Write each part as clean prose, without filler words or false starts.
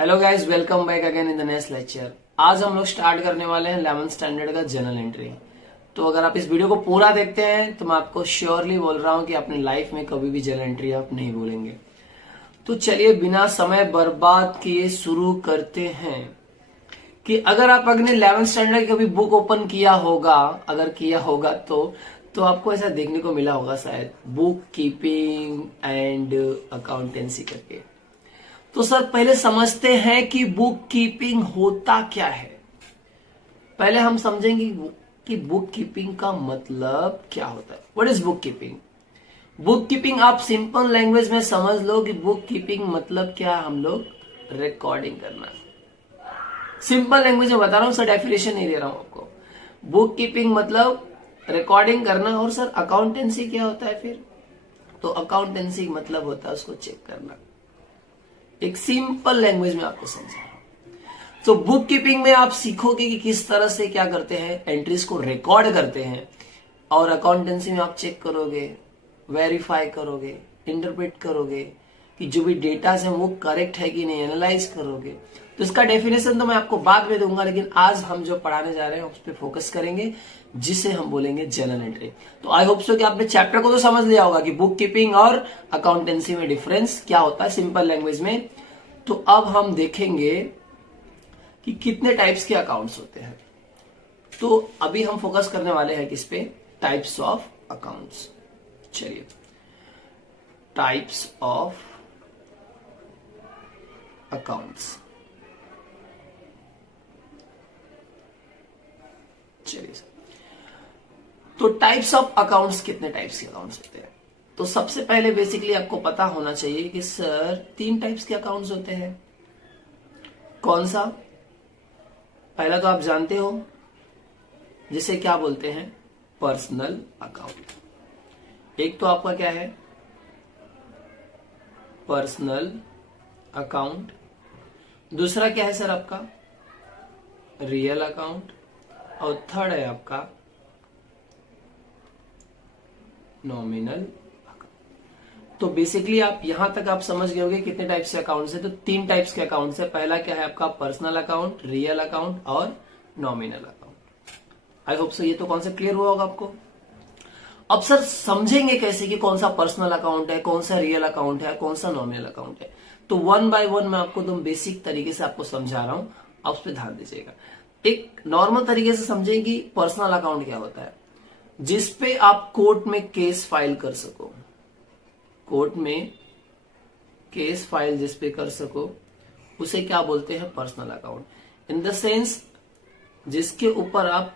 Hello guys, welcome back again in the next lecture. आज हम लोग स्टार्ट करने वाले हैं 11th स्टैंडर्ड का जनरल एंट्री। तो अगर आप इस वीडियो को पूरा देखते हैं तो मैं आपको श्योरली बोल रहा हूं कि अपनी लाइफ में कभी भी जनरल एंट्री आप नहीं भूलेंगे। तो चलिए बिना समय बर्बाद किए शुरू करते हैं कि अगर आप अपने 11th स्टैंडर्ड की कभी बुक ओपन किया होगा, अगर किया होगा तो आपको ऐसा देखने को मिला होगा शायद, बुक कीपिंग एंड अकाउंटेंसी करके। तो सर पहले समझते हैं कि बुक कीपिंग होता क्या है। पहले हम समझेंगे कि बुक कीपिंग का मतलब क्या होता है। What is book keeping? Book keeping आप सिंपल लैंग्वेज में समझ लो कि बुक कीपिंग मतलब क्या, हम लोग रिकॉर्डिंग करना। सिंपल लैंग्वेज में बता रहा हूं सर, डेफिनेशन नहीं दे रहा हूं आपको। बुक कीपिंग मतलब रिकॉर्डिंग करना। और सर अकाउंटेंसी क्या होता है फिर? तो अकाउंटेंसी मतलब होता है उसको चेक करना। एक सिंपल लैंग्वेज में आपको समझा रहा हूं। तो बुक कीपिंग में आप सीखोगे कि किस तरह से क्या करते हैं, एंट्रीज को रिकॉर्ड करते हैं। और अकाउंटेंसी में आप चेक करोगे, वेरीफाई करोगे, इंटरप्रेट करोगे कि जो भी डेटा है वो करेक्ट है कि नहीं, एनालाइज करोगे। तो इसका डेफिनेशन तो मैं आपको बाद में दूंगा, लेकिन आज हम जो पढ़ाने जा रहे हैं उस पर फोकस करेंगे, जिसे हम बोलेंगे जनरल एंट्री। तो आई होप सो कि आपने चैप्टर को तो समझ लिया होगा कि बुक कीपिंग और अकाउंटेंसी में डिफरेंस क्या होता है सिंपल लैंग्वेज में। तो अब हम देखेंगे कि कितने टाइप्स के अकाउंट्स होते हैं। तो अभी हम फोकस करने वाले हैं किस पे? Types of accounts. चलिए, टाइप्स ऑफ अकाउंट्स। चलिए, तो टाइप्स ऑफ अकाउंट्स, कितने टाइप्स के अकाउंट्स होते हैं? तो सबसे पहले बेसिकली आपको पता होना चाहिए कि सर 3 टाइप्स के अकाउंट्स होते हैं। कौन सा? पहला तो आप जानते हो, जिसे क्या बोलते हैं? Personal account. एक तो आपका क्या है? Personal account. दूसरा क्या है सर आपका? Real account. और थर्ड है आपका नॉमिनल अकाउंट। तो बेसिकली आप यहां तक आप समझ गए होंगे कितने टाइप्स के अकाउंट्स है। तो 3 टाइप्स के अकाउंट्स है। पहला क्या है आपका? पर्सनल अकाउंट, रियल अकाउंट और नॉमिनल अकाउंट। आई होप सो ये तो कॉन्सेप्ट क्लियर हुआ होगा आपको। अब सर समझेंगे कैसे कि कौन सा पर्सनल अकाउंट है, कौन सा रियल अकाउंट है, कौन सा नॉमिनल अकाउंट है। तो 1 बाय 1 मैं आपको एकदम बेसिक तरीके से आपको समझा रहा हूं, आप उस पर ध्यान दीजिएगा। एक नॉर्मल तरीके से समझें कि पर्सनल अकाउंट क्या होता है। जिसपे आप कोर्ट में केस फाइल कर सको, कोर्ट में केस फाइल जिसपे कर सको, उसे क्या बोलते हैं? Personal account. In the sense जिसके ऊपर आप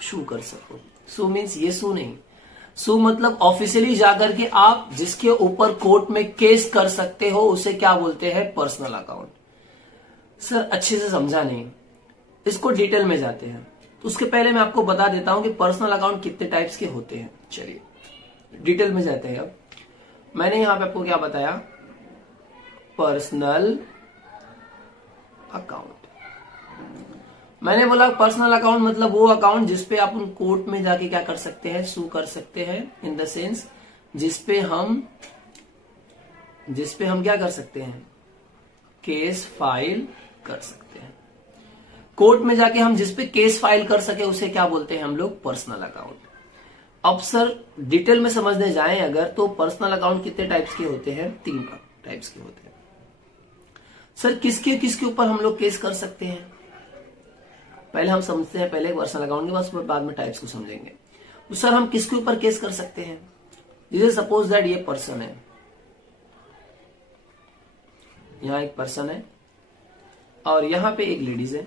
सू कर सको। सू मीन्स ये सू नहीं, सू मतलब ऑफिशियली जाकर के आप जिसके ऊपर कोर्ट में केस कर सकते हो, उसे क्या बोलते हैं? Personal account. सर अच्छे से समझा नहीं, इसको डिटेल में जाते हैं। तो उसके पहले मैं आपको बता देता हूं कि पर्सनल अकाउंट कितने टाइप्स के होते हैं। चलिए डिटेल में जाते हैं। अब मैंने यहां पे आपको क्या बताया? Personal account. मैंने बोला पर्सनल अकाउंट मतलब वो अकाउंट जिसपे आप उन कोर्ट में जाके क्या कर सकते हैं? सू कर सकते हैं। इन द सेंस जिसपे हम क्या कर सकते हैं? केस फाइल कर सकते हैं। कोर्ट में जाके हम जिसपे केस फाइल कर सके उसे क्या बोलते हैं हम लोग? Personal account. अब सर डिटेल में समझने जाएं अगर, तो पर्सनल अकाउंट कितने टाइप्स के होते हैं? 3 टाइप्स के होते हैं। सर किसके ऊपर हम लोग केस कर सकते हैं? पहले हम समझते हैं पहले पर्सनल अकाउंट के, बस बाद में टाइप्स को समझेंगे। तो सर हम किसके ऊपर केस कर सकते हैं? जैसे सपोज दैट ये पर्सन है, यहां एक पर्सन है और यहां पे एक लेडीज है।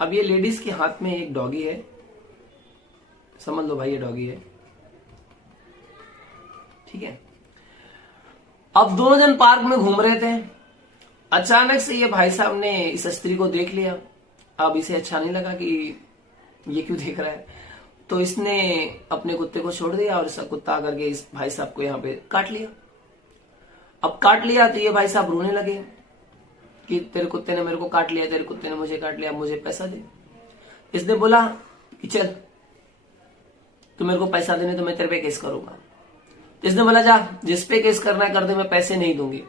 अब ये लेडीज के हाथ में एक डॉगी है, समझ लो भाई ये डॉगी है, ठीक है। अब दोनों जन पार्क में घूम रहे थे। अचानक से ये भाई साहब ने इस स्त्री को देख लिया। अब इसे अच्छा नहीं लगा कि ये क्यों देख रहा है, तो इसने अपने कुत्ते को छोड़ दिया और इसका कुत्ता आकर के इस भाई साहब को यहाँ पे काट लिया। अब काट लिया तो ये भाई साहब रोने लगे कि तेरे कुत्ते ने मेरे को काट लिया, तेरे कुत्ते ने मुझे काट लिया, मुझे पैसा दे। इसने बोला कि चल तू मेरे को पैसा देने तो मैं तेरे पे केस करूंगा। इसने बोला जा जिस पे केस करना है कर दे, मैं पैसे नहीं दूंगी।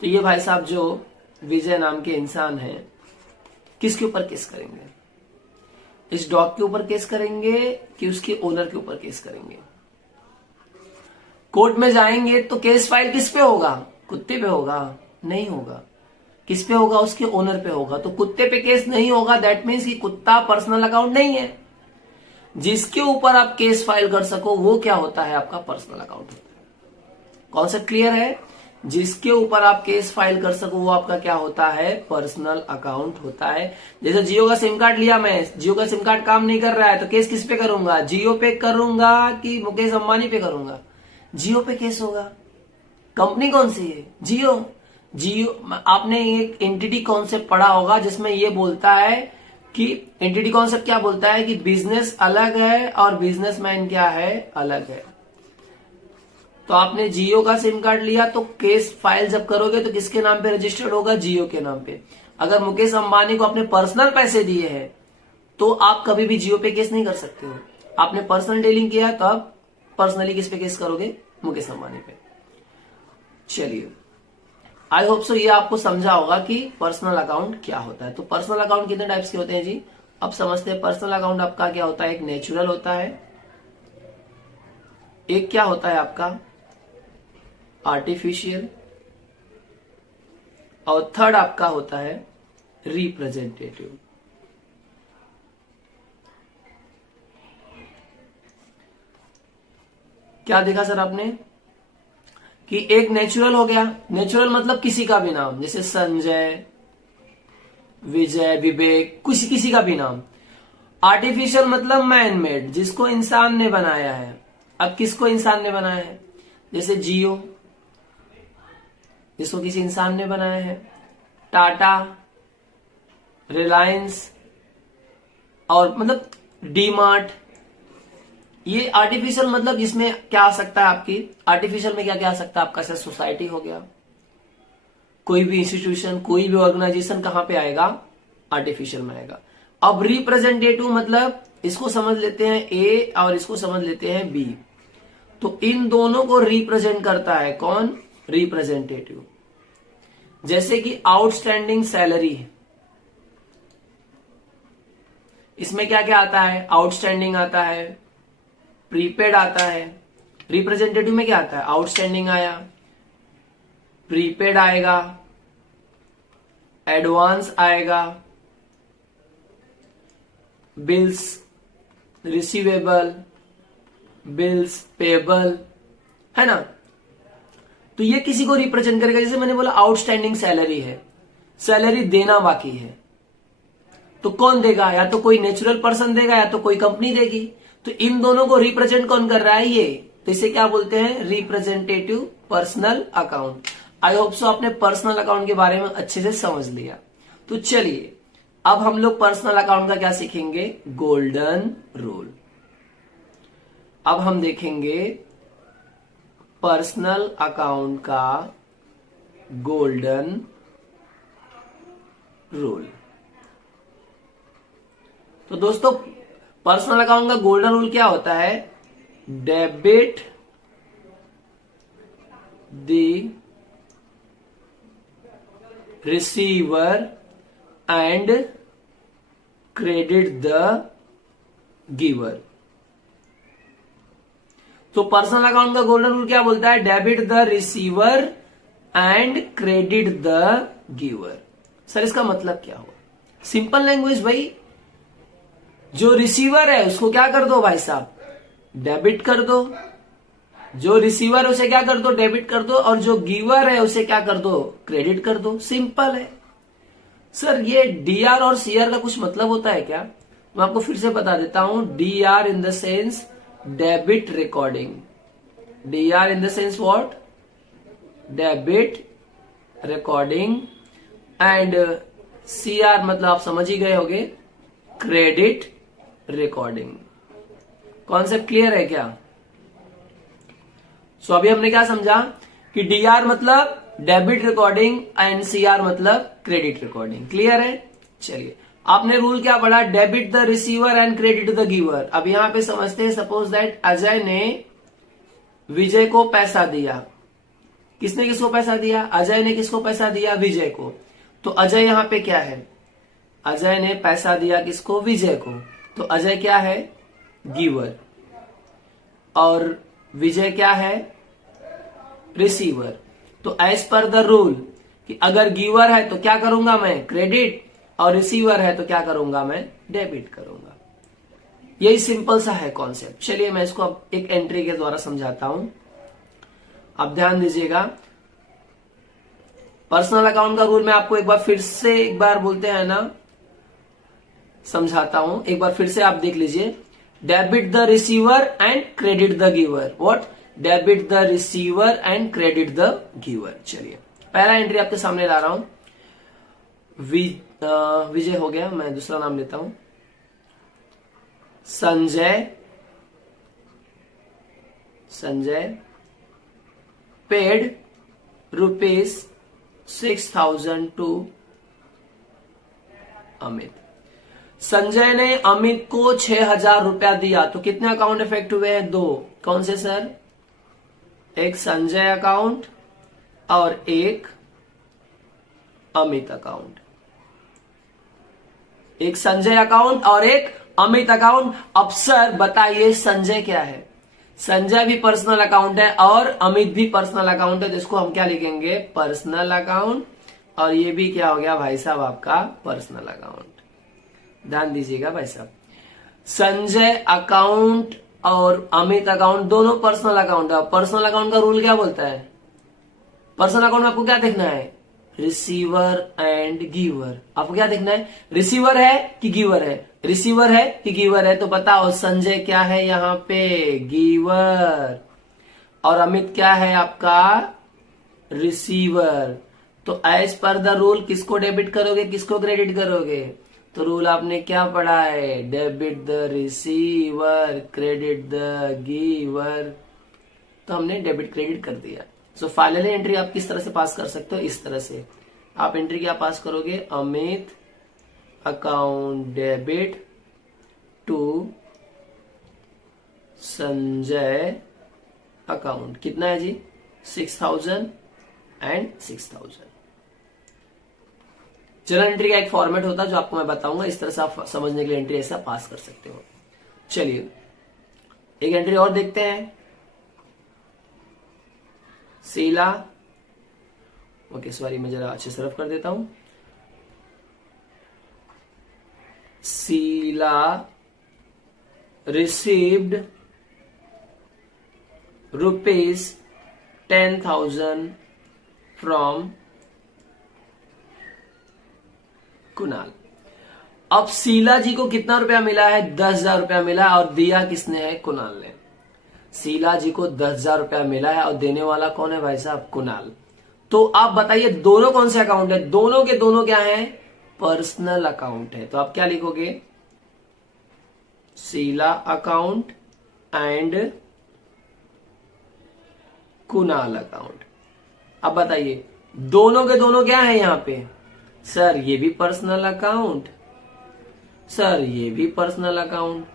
तो ये भाई साहब जो विजय नाम के इंसान हैं, किसके ऊपर केस करेंगे? इस डॉग के ऊपर केस करेंगे कि उसके ओनर के ऊपर केस करेंगे? कोर्ट में जाएंगे तो केस फाइल किस पे होगा? कुत्ते पे होगा? नहीं होगा। किस पे होगा? उसके ओनर पे होगा। तो कुत्ते पे केस नहीं होगा, दैट मीन्स कि कुत्ता पर्सनल अकाउंट नहीं है। जिसके ऊपर आप केस फाइल कर सको वो क्या होता है? आपका पर्सनल अकाउंट होता है। कॉन्सेप्ट क्लियर है? जिसके ऊपर आप केस फाइल कर सको वो आपका क्या होता है? पर्सनल अकाउंट होता है। जैसे जियो का सिम कार्ड लिया मैं, जियो का सिम कार्ड काम नहीं कर रहा है तो केस किस पे करूंगा? जियो पे करूंगा कि मुकेश अंबानी पे करूंगा? जियो पे केस होगा। कंपनी कौन सी है? जियो। जियो, आपने एक एंटिटी कॉन्सेप्ट पढ़ा होगा जिसमें ये बोलता है कि एंटिटी कॉन्सेप्ट क्या बोलता है कि बिजनेस अलग है और बिजनेसमैन क्या है? अलग है। तो आपने जियो का सिम कार्ड लिया तो केस फाइल जब करोगे तो किसके नाम पे रजिस्टर्ड होगा? जियो के नाम पे। अगर मुकेश अंबानी को अपने पर्सनल पैसे दिए हैं तो आप कभी भी जियो पे केस नहीं कर सकते हो। आपने पर्सनल डीलिंग किया तो आप पर्सनली किस पे केस करोगे? मुकेश अंबानी पे। चलिए, आई होप सो ये आपको समझा होगा कि पर्सनल अकाउंट क्या होता है। तो पर्सनल अकाउंट कितने टाइप्स के होते हैं जी? अब समझते हैं। पर्सनल अकाउंट आपका क्या होता है? एक नेचुरल होता है, एक क्या होता है आपका? आर्टिफिशियल, और थर्ड आपका होता है रिप्रेजेंटेटिव। क्या देखा सर आपने कि एक नेचुरल हो गया। नेचुरल मतलब किसी का भी नाम, जैसे संजय, विजय, विवेक, कुछ किसी का भी नाम। आर्टिफिशियल मतलब मैन मेड, जिसको इंसान ने बनाया है। अब किसको इंसान ने बनाया है? जैसे जियो, जिसको किसी इंसान ने बनाया है। टाटा, रिलायंस, और मतलब डीमार्ट। ये आर्टिफिशियल मतलब इसमें क्या आ सकता है आपकी? आर्टिफिशियल में क्या क्या आ सकता है आपका? जैसे सोसाइटी हो गया, कोई भी इंस्टीट्यूशन, कोई भी ऑर्गेनाइजेशन कहां पे आएगा? आर्टिफिशियल में आएगा। अब रिप्रेजेंटेटिव मतलब इसको समझ लेते हैं ए और इसको समझ लेते हैं बी। तो इन दोनों को रिप्रेजेंट करता है कौन? रिप्रेजेंटेटिव। जैसे कि आउटस्टैंडिंग सैलरी, इसमें क्या क्या आता है? आउटस्टैंडिंग आता है, प्रीपेड आता है। रिप्रेजेंटेटिव में क्या आता है? आउटस्टैंडिंग आया, प्रीपेड आएगा, एडवांस आएगा, बिल्स रिसीवेबल, बिल्स पेबल, है ना? तो ये किसी को रिप्रेजेंट करेगा। जैसे मैंने बोला आउटस्टैंडिंग सैलरी है, सैलरी देना बाकी है, तो कौन देगा? या तो कोई नेचुरल पर्सन देगा या तो कोई कंपनी देगी। तो इन दोनों को रिप्रेजेंट कौन कर रहा है? ये। तो इसे क्या बोलते हैं? Representative personal account. आई होप सो आपने पर्सनल अकाउंट के बारे में अच्छे से समझ लिया। तो चलिए अब हम लोग पर्सनल अकाउंट का क्या सीखेंगे? Golden rule. अब हम देखेंगे पर्सनल अकाउंट का गोल्डन रूल। तो दोस्तों पर्सनल अकाउंट का गोल्डन रूल क्या होता है? Debit the receiver and credit the giver. तो पर्सनल अकाउंट का गोल्डन रूल क्या बोलता है? Debit the receiver and credit the giver. Sir इसका मतलब क्या हुआ? सिंपल लैंग्वेज भाई, जो रिसीवर है उसको क्या कर दो भाई साहब? डेबिट कर दो। जो रिसीवर है उसे क्या कर दो? डेबिट कर दो। और जो गिवर है उसे क्या कर दो? क्रेडिट कर दो। सिंपल है। सर ये डीआर और सीआर का कुछ मतलब होता है क्या? मैं आपको फिर से बता देता हूं। DR in the sense debit recording. DR in the sense what? Debit recording. And CR मतलब आप समझ ही गए होंगे, क्रेडिट रिकॉर्डिंग। कॉन्सेप्ट क्लियर है क्या? सो अभी हमने क्या समझा कि डीआर मतलब डेबिट रिकॉर्डिंग एंड सीआर मतलब क्रेडिट रिकॉर्डिंग। क्लियर है? चलिए आपने रूल क्या पढ़ा? Debit the receiver and credit the giver. अब यहां पे समझते हैं, सपोज दैट अजय ने विजय को पैसा दिया किसने किसको पैसा दिया? अजय ने किसको पैसा दिया? विजय को। तो अजय यहां पे क्या है? अजय ने पैसा दिया किसको? विजय को। तो अजय क्या है? गिवर। और विजय क्या है? रिसीवर। तो एज पर द रूल कि अगर गिवर है तो क्या करूंगा मैं? क्रेडिट, और रिसीवर है तो क्या करूंगा मैं? डेबिट करूंगा। यही सिंपल सा है कॉन्सेप्ट। चलिए मैं इसको अब एक एंट्री के द्वारा समझाता हूं, आप ध्यान दीजिएगा। पर्सनल अकाउंट का रूल मैं आपको एक बार बोलते हैं ना, समझाता हूं। एक बार फिर से आप देख लीजिए। Debit the receiver and credit the giver. What? Debit the receiver and credit the giver. चलिए पहला एंट्री आपके सामने ला रहा हूं। विजय हो गया, मैं दूसरा नाम लेता हूं। Sanjay paid ₹6,000 to Amit. संजय ने अमित को 6,000 रुपया दिया। तो कितने अकाउंट इफेक्ट हुए हैं? 2। कौन से सर? एक संजय अकाउंट और एक अमित अकाउंट। एक संजय अकाउंट और एक अमित अकाउंट। अब सर बताइए संजय क्या है? संजय भी पर्सनल अकाउंट है और अमित भी पर्सनल अकाउंट है, जिसको हम क्या लिखेंगे? Personal account. और ये भी क्या हो गया भाई साहब? आपका पर्सनल अकाउंट। ध्यान दीजिएगा भाई साहब, संजय अकाउंट और अमित अकाउंट दोनों पर्सनल अकाउंट है। पर्सनल अकाउंट का रूल क्या बोलता है? पर्सनल अकाउंट में आपको क्या देखना है? Receiver and giver. आपको क्या देखना है? रिसीवर है कि गिवर है? रिसीवर है कि गिवर है? तो बताओ संजय क्या है यहां पे? गिवर। और अमित क्या है आपका? रिसीवर। तो एज पर द रूल किसको डेबिट करोगे, किसको क्रेडिट करोगे? तो रूल आपने क्या पढ़ा है? Debit the receiver, credit the giver. तो हमने डेबिट क्रेडिट कर दिया। सो फाइनली एंट्री आप किस तरह से पास कर सकते हो? इस तरह से आप एंट्री क्या पास करोगे? Amit account debit to Sanjay account. कितना है जी? 6,000 एंड 6,000। जर्नल एंट्री का एक फॉर्मेट होता है जो आपको मैं बताऊंगा। इस तरह से आप समझने के लिए एंट्री ऐसा पास कर सकते हो। चलिए एक एंट्री और देखते हैं। शीला, ओके सॉरी, मैं जरा अच्छे से रफ कर देता हूं। Sheela received ₹10,000 from Kunal. अब शीला जी को कितना रुपया मिला है? 10,000 रुपया मिला, और दिया किसने है? कुणाल ने। शीला जी को 10,000 रुपया मिला है और देने वाला कौन है भाई साहब? कुणाल। तो आप बताइए दोनों कौन से अकाउंट है? दोनों के दोनों क्या है? पर्सनल अकाउंट है। तो आप क्या लिखोगे? Sheela account and Kunal account. अब बताइए दोनों के दोनों क्या है यहां पे? सर ये भी पर्सनल अकाउंट, सर ये भी पर्सनल अकाउंट।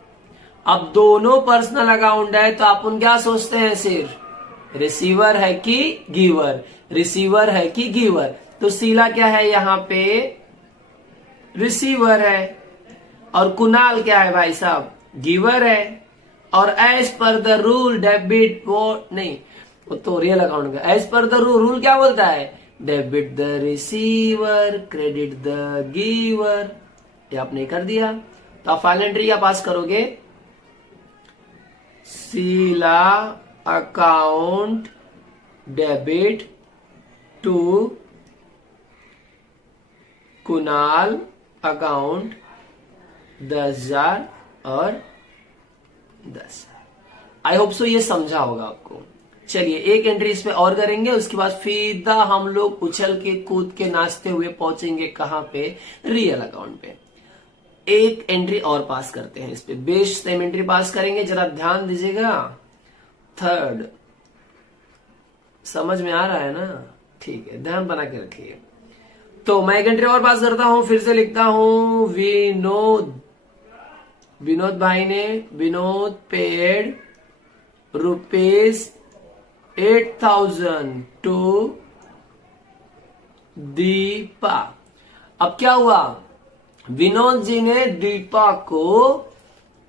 अब दोनों पर्सनल अकाउंट है तो आप उन क्या सोचते हैं? सिर्फ रिसीवर है कि गिवर? रिसीवर है कि गिवर? तो शीला क्या है यहां पे? रिसीवर है। और कुणाल क्या है भाई साहब? गिवर है। और as per the rule debit, वो नहीं, वो तो रियल अकाउंट का। एज पर द रूल क्या बोलता है? Debit the receiver, credit the giver. ये आपने कर दिया। तो आप फाइनल एंट्री क्या पास करोगे? Sheela account debit to Kunal account 10,000 और 10,000। आई होप सो ये समझा होगा आपको। चलिए एक एंट्री इस पे और करेंगे, उसके बाद सीधा हम लोग उछल के कूद के नाचते हुए पहुंचेंगे कहां पे? रियल अकाउंट पे। एक एंट्री और पास करते हैं इस पे, बेस्ट सेम एंट्री पास करेंगे। जरा ध्यान दीजिएगा। थर्ड समझ में आ रहा है ना? ठीक है, ध्यान बना के रखिए। तो मैं एक एंट्री और पास करता हूं, फिर से लिखता हूं। विनोद भाई ने, विनोद पेड 8,000 टू दीपा। अब क्या हुआ, विनोद जी ने दीपा को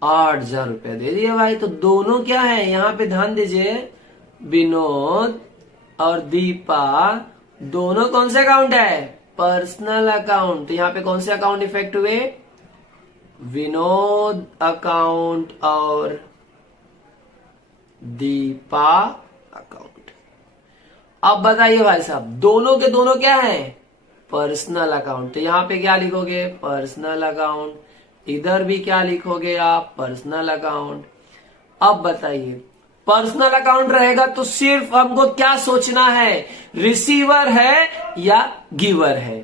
8,000 रुपया दे दिया भाई। तो दोनों क्या है, यहां पे ध्यान दीजिए, विनोद और दीपा दोनों कौन से अकाउंट है, पर्सनल अकाउंट। तो यहां पे कौन से अकाउंट इफेक्ट हुए, विनोद अकाउंट और दीपा अकाउंट। अब बताइए भाई साहब, दोनों के दोनों क्या है, पर्सनल अकाउंट। तो यहां पे क्या लिखोगे, पर्सनल अकाउंट। इधर भी क्या लिखोगे आप, पर्सनल अकाउंट। अब बताइए, पर्सनल अकाउंट रहेगा तो सिर्फ हमको क्या सोचना है, रिसीवर है या गिवर है।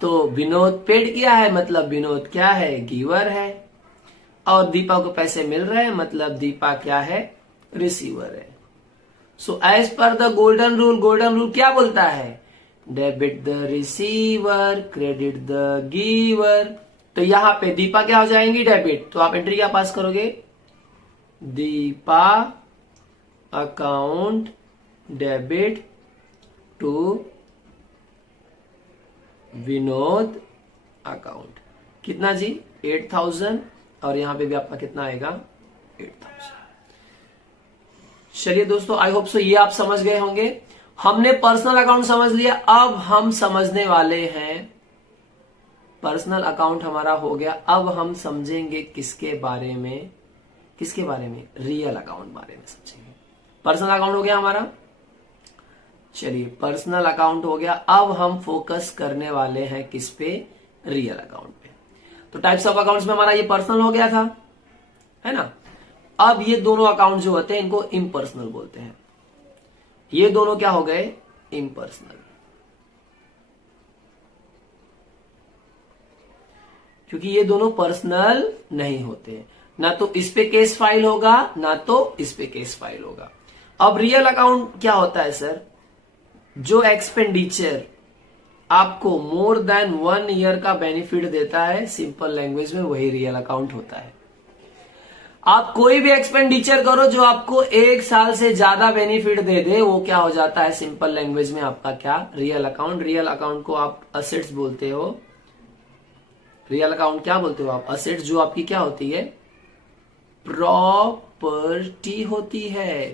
तो विनोद पेड किया है, मतलब विनोद क्या है, गिवर है। और दीपा को पैसे मिल रहे हैं, मतलब दीपा क्या है, रिसीवर है। So as per the golden rule क्या बोलता है, debit the receiver, credit the giver. तो यहां पे दीपा क्या हो जाएंगी, डेबिट। तो आप एंट्री क्या पास करोगे, Deepa account debit to Vinod account. कितना जी, 8,000। और यहां पे भी आपका कितना आएगा, 8,000। चलिए दोस्तों, आई होप सो ये आप समझ गए होंगे। हमने पर्सनल अकाउंट समझ लिया, अब हम समझने वाले हैं, पर्सनल अकाउंट हमारा हो गया। अब हम समझेंगे किसके बारे में, रियल अकाउंट बारे में समझेंगे। पर्सनल अकाउंट हो गया हमारा, चलिए पर्सनल अकाउंट हो गया। अब हम फोकस करने वाले हैं किस पे, रियल अकाउंट पे। तो टाइप्स ऑफ अकाउंट्स में हमारा ये पर्सनल हो गया था, है ना। अब ये दोनों अकाउंट जो होते हैं इनको इम्पर्सनल बोलते हैं। ये दोनों क्या हो गए, इम्पर्सनल, क्योंकि ये दोनों पर्सनल नहीं होते। ना तो इस पे केस फाइल होगा, ना तो इस पे केस फाइल होगा। अब रियल अकाउंट क्या होता है सर, जो एक्सपेंडिचर आपको मोर देन 1 ईयर का बेनिफिट देता है, सिंपल लैंग्वेज में वही रियल अकाउंट होता है। आप कोई भी एक्सपेंडिचर करो जो आपको 1 साल से ज्यादा बेनिफिट दे दे, वो क्या हो जाता है, सिंपल लैंग्वेज में आपका क्या, रियल अकाउंट। रियल अकाउंट को आप असेट्स बोलते हो। रियल अकाउंट क्या बोलते हो आप, असेट्स, जो आपकी क्या होती है, प्रॉपर्टी होती है।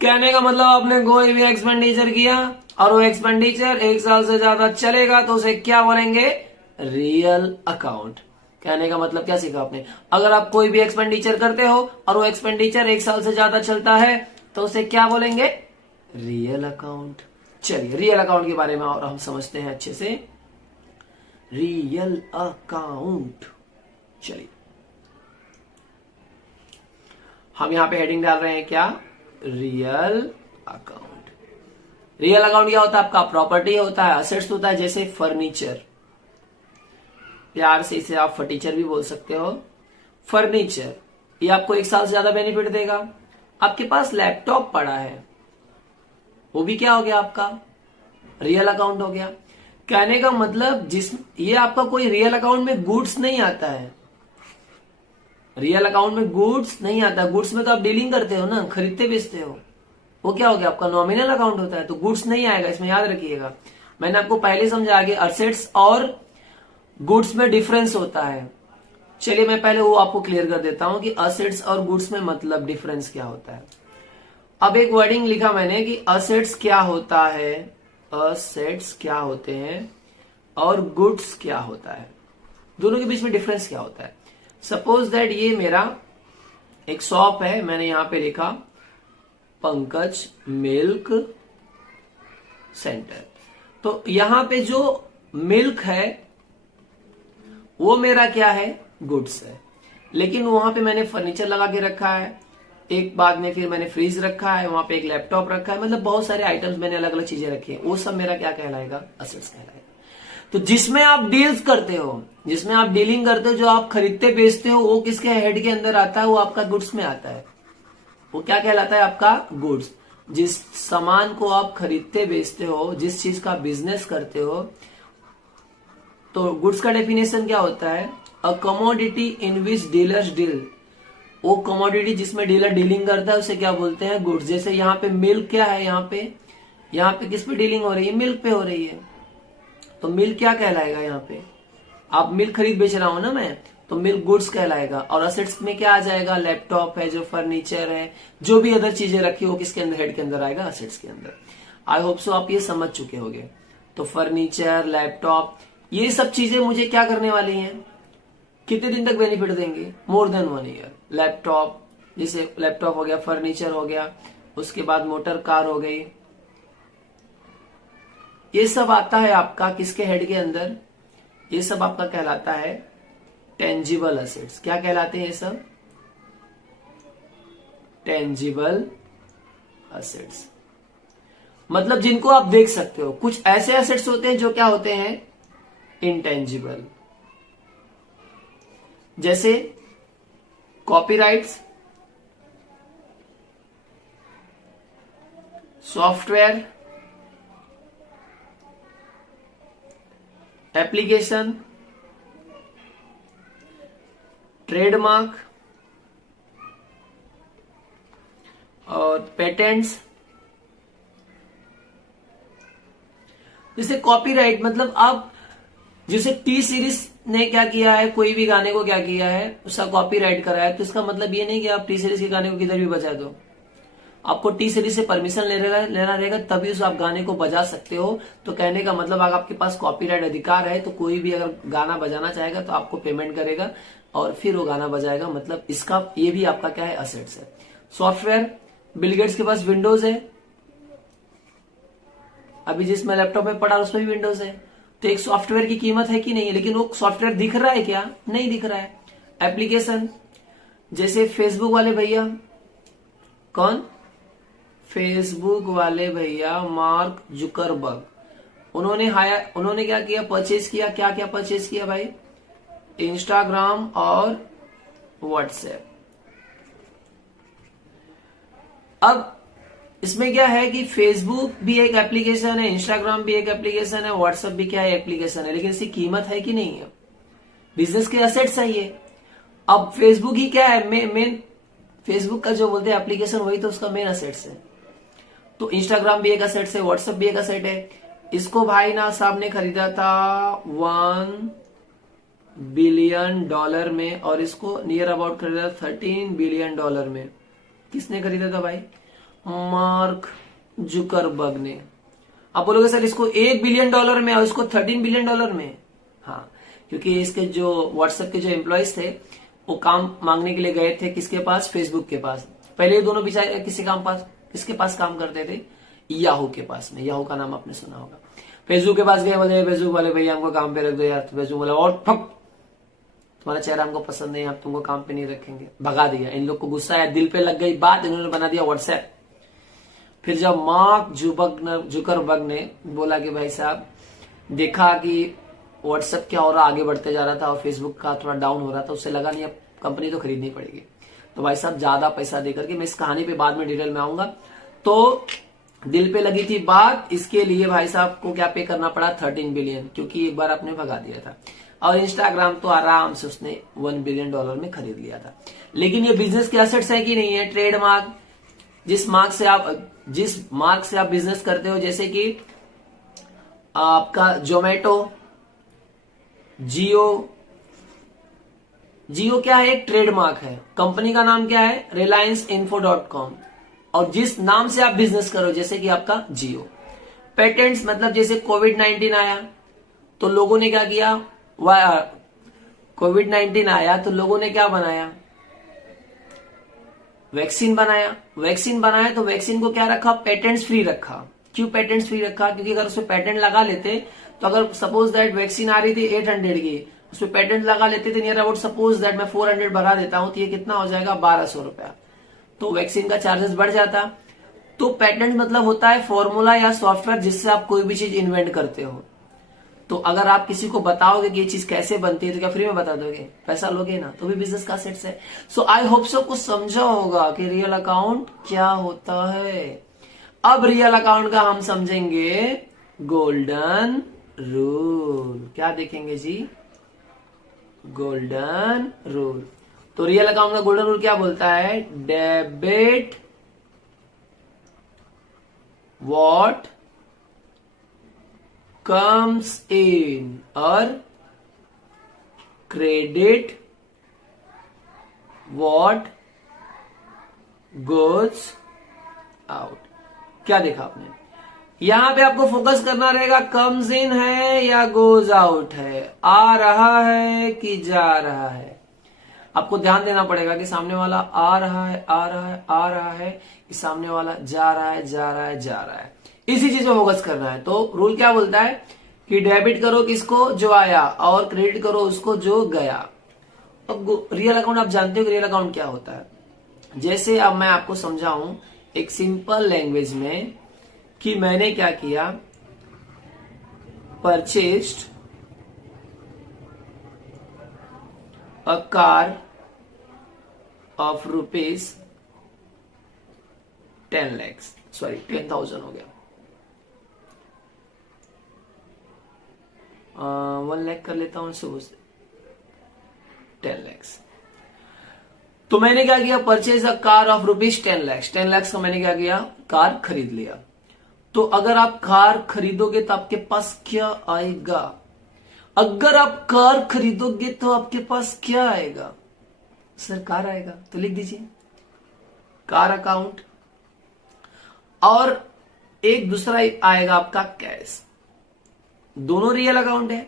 कहने का मतलब आपने कोई भी एक्सपेंडिचर किया और वो एक्सपेंडिचर 1 साल से ज्यादा चलेगा तो उसे क्या बोलेंगे, रियल अकाउंट। कहने का मतलब क्या सीखा आपने, अगर आप कोई भी एक्सपेंडिचर करते हो और वो एक्सपेंडिचर 1 साल से ज्यादा चलता है तो उसे क्या बोलेंगे, रियल अकाउंट। चलिए रियल अकाउंट के बारे में और हम समझते हैं अच्छे से, रियल अकाउंट। चलिए हम यहां पे हेडिंग डाल रहे हैं क्या, रियल अकाउंट। रियल अकाउंट क्या होता है आपका, प्रॉपर्टी होता है, असेट्स होता है, जैसे फर्नीचर, प्यार से इसे आप फर्नीचर भी बोल सकते हो। फर्नीचर ये आपको 1 साल से ज्यादा बेनिफिट देगा। आपके पास लैपटॉप पड़ा है, वो भी क्या हो गया आपका, रियल अकाउंट हो गया। कहने का मतलब ये आपका कोई रियल अकाउंट में गुड्स नहीं आता है, रियल अकाउंट में गुड्स नहीं आता। गुड्स में तो आप डीलिंग करते हो ना, खरीदते बेचते हो, वो क्या हो गया आपका, नॉमिनल अकाउंट होता है। तो गुड्स नहीं आएगा, इसमें याद रखिएगा। मैंने आपको पहले समझा कि असेट्स और गुड्स में डिफरेंस होता है। चलिए मैं पहले वो आपको क्लियर कर देता हूं कि असेट्स और गुड्स में मतलब डिफरेंस क्या होता है। अब एक वर्डिंग लिखा मैंने कि असेट्स क्या होता है, असेट्स क्या होते हैं और गुड्स क्या होता है, दोनों के बीच में डिफरेंस क्या होता है। सपोज दैट ये मेरा एक शॉप है, मैंने यहां पे लिखा पंकज मिल्क सेंटर। तो यहां पे जो मिल्क है वो मेरा क्या है, गुड्स है। लेकिन वहां पे मैंने फर्नीचर लगा के रखा है, एक बाद में फिर मैंने फ्रिज रखा है, वहां पे एक लैपटॉप रखा है, मतलब बहुत सारे आइटम्स मैंने अलग अलग चीजें रखी है, वो सब मेरा क्या कहलाएगा, असेट्स कहलाएगा। तो जिसमें आप डील्स करते हो, जिसमें आप डीलिंग करते हो, जो आप खरीदते बेचते हो, वो किसके हेड के अंदर आता है, वो आपका गुड्स में आता है। वो क्या कहलाता है आपका, गुड्स। जिस सामान को आप खरीदते बेचते हो, जिस चीज का बिजनेस करते हो, तो गुड्स का डेफिनेशन क्या होता है, a commodity in which dealers deal वो कमोडिटी जिसमें डीलर डीलिंग करता है उसे क्या बोलते हैं, गुड्स। जैसे यहाँ पे मिल्क क्या है, यहाँ पे किस पे डीलिंग हो रही है, मिल्क पे हो रही है, तो मिल्क क्या कहलाएगा, यहाँ पे आप मिल्क खरीद बेच रहा हूं ना मैं, तो मिल्क गुड्स कहलाएगा। और असेट्स में क्या आ जाएगा, लैपटॉप है, जो फर्नीचर है, जो भी अदर चीजें रखी हो किसके अंदर, हेड के अंदर आएगा, असेट्स के अंदर। आई होप सो आप ये समझ चुके होंगे। तो फर्नीचर, लैपटॉप, ये सब चीजें मुझे क्या करने वाली हैं, कितने दिन तक बेनिफिट देंगे, मोर देन 1 ईयर। लैपटॉप, जैसे लैपटॉप हो गया, फर्नीचर हो गया, उसके बाद मोटर कार हो गई, ये सब आता है आपका किसके हेड के अंदर, ये सब आपका कहलाता है टेंजिबल असेट्स। क्या कहलाते हैं ये सब, टेंजिबल असेट्स, मतलब जिनको आप देख सकते हो। कुछ ऐसे असेट्स होते हैं जो क्या होते हैं, इंटेंजिबल, जैसे कॉपीराइट्स, सॉफ्टवेयर, एप्लीकेशन, ट्रेडमार्क और पेटेंट्स। जैसे कॉपीराइट मतलब आप, जैसे टी सीरीज ने क्या किया है, कोई भी गाने को क्या किया है, उसका कॉपीराइट करा है, तो इसका मतलब ये नहीं कि आप टी सीरीज के गाने को किधर भी बजा दो। आपको टी सीरीज से परमिशन लेना रहेगा, तभी उस आप गाने को बजा सकते हो। तो कहने का मतलब अगर आपके पास कॉपीराइट अधिकार है तो कोई भी अगर गाना बजाना चाहेगा तो आपको पेमेंट करेगा और फिर वो गाना बजाएगा। मतलब इसका ये भी आपका क्या है, असेट्स है। सॉफ्टवेयर, बिल गेट्स के पास विंडोज है, अभी जिस मैं लैपटॉप में पढ़ा उसमें भी विंडोज है, तो एक सॉफ्टवेयर की कीमत है कि नहीं है, लेकिन वो सॉफ्टवेयर दिख रहा है क्या, नहीं दिख रहा है। एप्लीकेशन, जैसे फेसबुक वाले भैया, कौन, फेसबुक वाले भैया मार्क जुकरबर्ग, उन्होंने क्या किया, परचेज किया, क्या क्या परचेज किया भाई, इंस्टाग्राम और व्हाट्सएप। अब इसमें क्या है कि फेसबुक भी एक एप्लीकेशन है, इंस्टाग्राम भी एक एप्लीकेशन है, व्हाट्सएप भी क्या है, एप्लीकेशन है, लेकिन इसकी कीमत है कि नहीं है, बिजनेस के असेट्स है ये। अब फेसबुक ही क्या है, मेन फेसबुक का जो बोलते हैं एप्लीकेशन, वही तो उसका मेन असेट्स है। तो इंस्टाग्राम भी एक असेट्स है, व्हाट्सएप भी एक असेट है। इसको भाई ना साहब ने खरीदा था $1 बिलियन में, और इसको नियर अबाउट खरीदा $13 बिलियन में। किसने खरीदा था भाई, मार्क जुकरबर्ग ने। आप बोलोगे सर इसको $1 बिलियन में और इसको $13 बिलियन में, हाँ, क्योंकि इसके जो व्हाट्सएप के जो एम्प्लॉयज थे वो काम मांगने के लिए गए थे किसके पास, फेसबुक के पास। पहले ये दोनों बेचारे किसके पास काम करते थे, याहू के पास में। याहू का नाम आपने सुना होगा। फेसबुक के पास गए, बोले फेसबुक वाले भैया हमको काम पे रख दो यार, तो फेसबुक बोला और फक, तुम्हारा चेहरा हमको पसंद नहीं, आप तुमको काम पे नहीं रखेंगे, भगा दिया। इन लोग को गुस्सा आया, दिल पे लग गई बात, इन्होंने बना दिया व्हाट्सएप। फिर जब मार्क जुकरबर्ग ने बोला कि भाई साहब, देखा कि व्हाट्सएप क्या हो रहा, आगे बढ़ते जा रहा था और फेसबुक का थोड़ा डाउन हो रहा था, उससे लगा नहीं अब कंपनी तो खरीदनी पड़ेगी। तो भाई साहब ज्यादा पैसा देकर के, मैं इस कहानी पे बाद में डिटेल में आऊंगा, तो दिल पे लगी थी बात, इसके लिए भाई साहब को क्या पे करना पड़ा, 13 बिलियन, क्योंकि एक बार आपने भगा दिया था। और इंस्टाग्राम तो आराम से उसने $1 बिलियन में खरीद लिया था। लेकिन ये बिजनेस के एसेट्स है कि नहीं है, ट्रेडमार्क, जिस मार्क से आप बिजनेस करते हो, जैसे कि आपका जोमेटो, जियो क्या है, एक ट्रेडमार्क है। कंपनी का नाम क्या है, relianceinfo.com, और जिस नाम से आप बिजनेस करो, जैसे कि आपका जियो। पेटेंट्स मतलब जैसे कोविड-19 आया तो लोगों ने क्या किया, कोविड-19 आया तो लोगों ने क्या बनाया, वैक्सीन बनाया तो वैक्सीन को क्या रखा, पेटेंट्स फ्री रखा। क्यों पेटेंट्स फ्री रखा, क्योंकि अगर उसमें पेटेंट लगा लेते तो अगर सपोज दैट वैक्सीन आ रही थी 800 की, उसमें पेटेंट लगा लेते थे नियर अबाउट, सपोज दैट मैं 400 बढ़ा देता हूं तो ये कितना हो जाएगा, 1200 रुपया, तो वैक्सीन का चार्जेस बढ़ जाता। तो पेटेंट मतलब होता है फॉर्मूला या सॉफ्टवेयर जिससे आप कोई भी चीज इन्वेंट करते हो। तो अगर आप किसी को बताओगे कि ये चीज कैसे बनती है तो क्या फ्री में बता दोगे, पैसा लोगे ना, तो भी बिजनेस का असेट्स है। सो आई होप सो कुछ समझा होगा कि रियल अकाउंट क्या होता है। अब रियल अकाउंट का हम समझेंगे गोल्डन रूल। क्या देखेंगे जी, गोल्डन रूल। तो रियल अकाउंट का गोल्डन रूल क्या बोलता है? डेबिट व्हाट कम्स इन और क्रेडिट व्हाट गोज आउट। क्या देखा आपने? यहां पे आपको फोकस करना रहेगा, कम्स इन है या गोज आउट है, आ रहा है कि जा रहा है। आपको ध्यान देना पड़ेगा कि सामने वाला आ रहा है, आ रहा है, आ रहा है, कि सामने वाला जा रहा है, जा रहा है, जा रहा है। इसी चीज में फोकस करना है। तो रूल क्या बोलता है कि डेबिट करो किसको? जो आया, और क्रेडिट करो उसको जो गया। अब रियल अकाउंट आप जानते हो कि रियल अकाउंट क्या होता है। जैसे अब मैं आपको समझाऊं एक सिंपल लैंग्वेज में कि मैंने क्या किया, purchased a car of rupees 10 lakhs, sorry 10,000 हो गया, 1 लाख कर लेता हूं सुबह से, 10 lakhs। तो मैंने क्या किया, purchase a car of rupees 10 lakhs, 10 lakhs का मैंने क्या किया, कार खरीद लिया। तो अगर आप कार खरीदोगे तो आपके पास क्या आएगा? अगर आप कार खरीदोगे तो आपके पास क्या आएगा? सर कार आएगा, तो लिख दीजिए कार अकाउंट, और एक दूसरा आएगा आपका कैश। दोनों रियल अकाउंट है।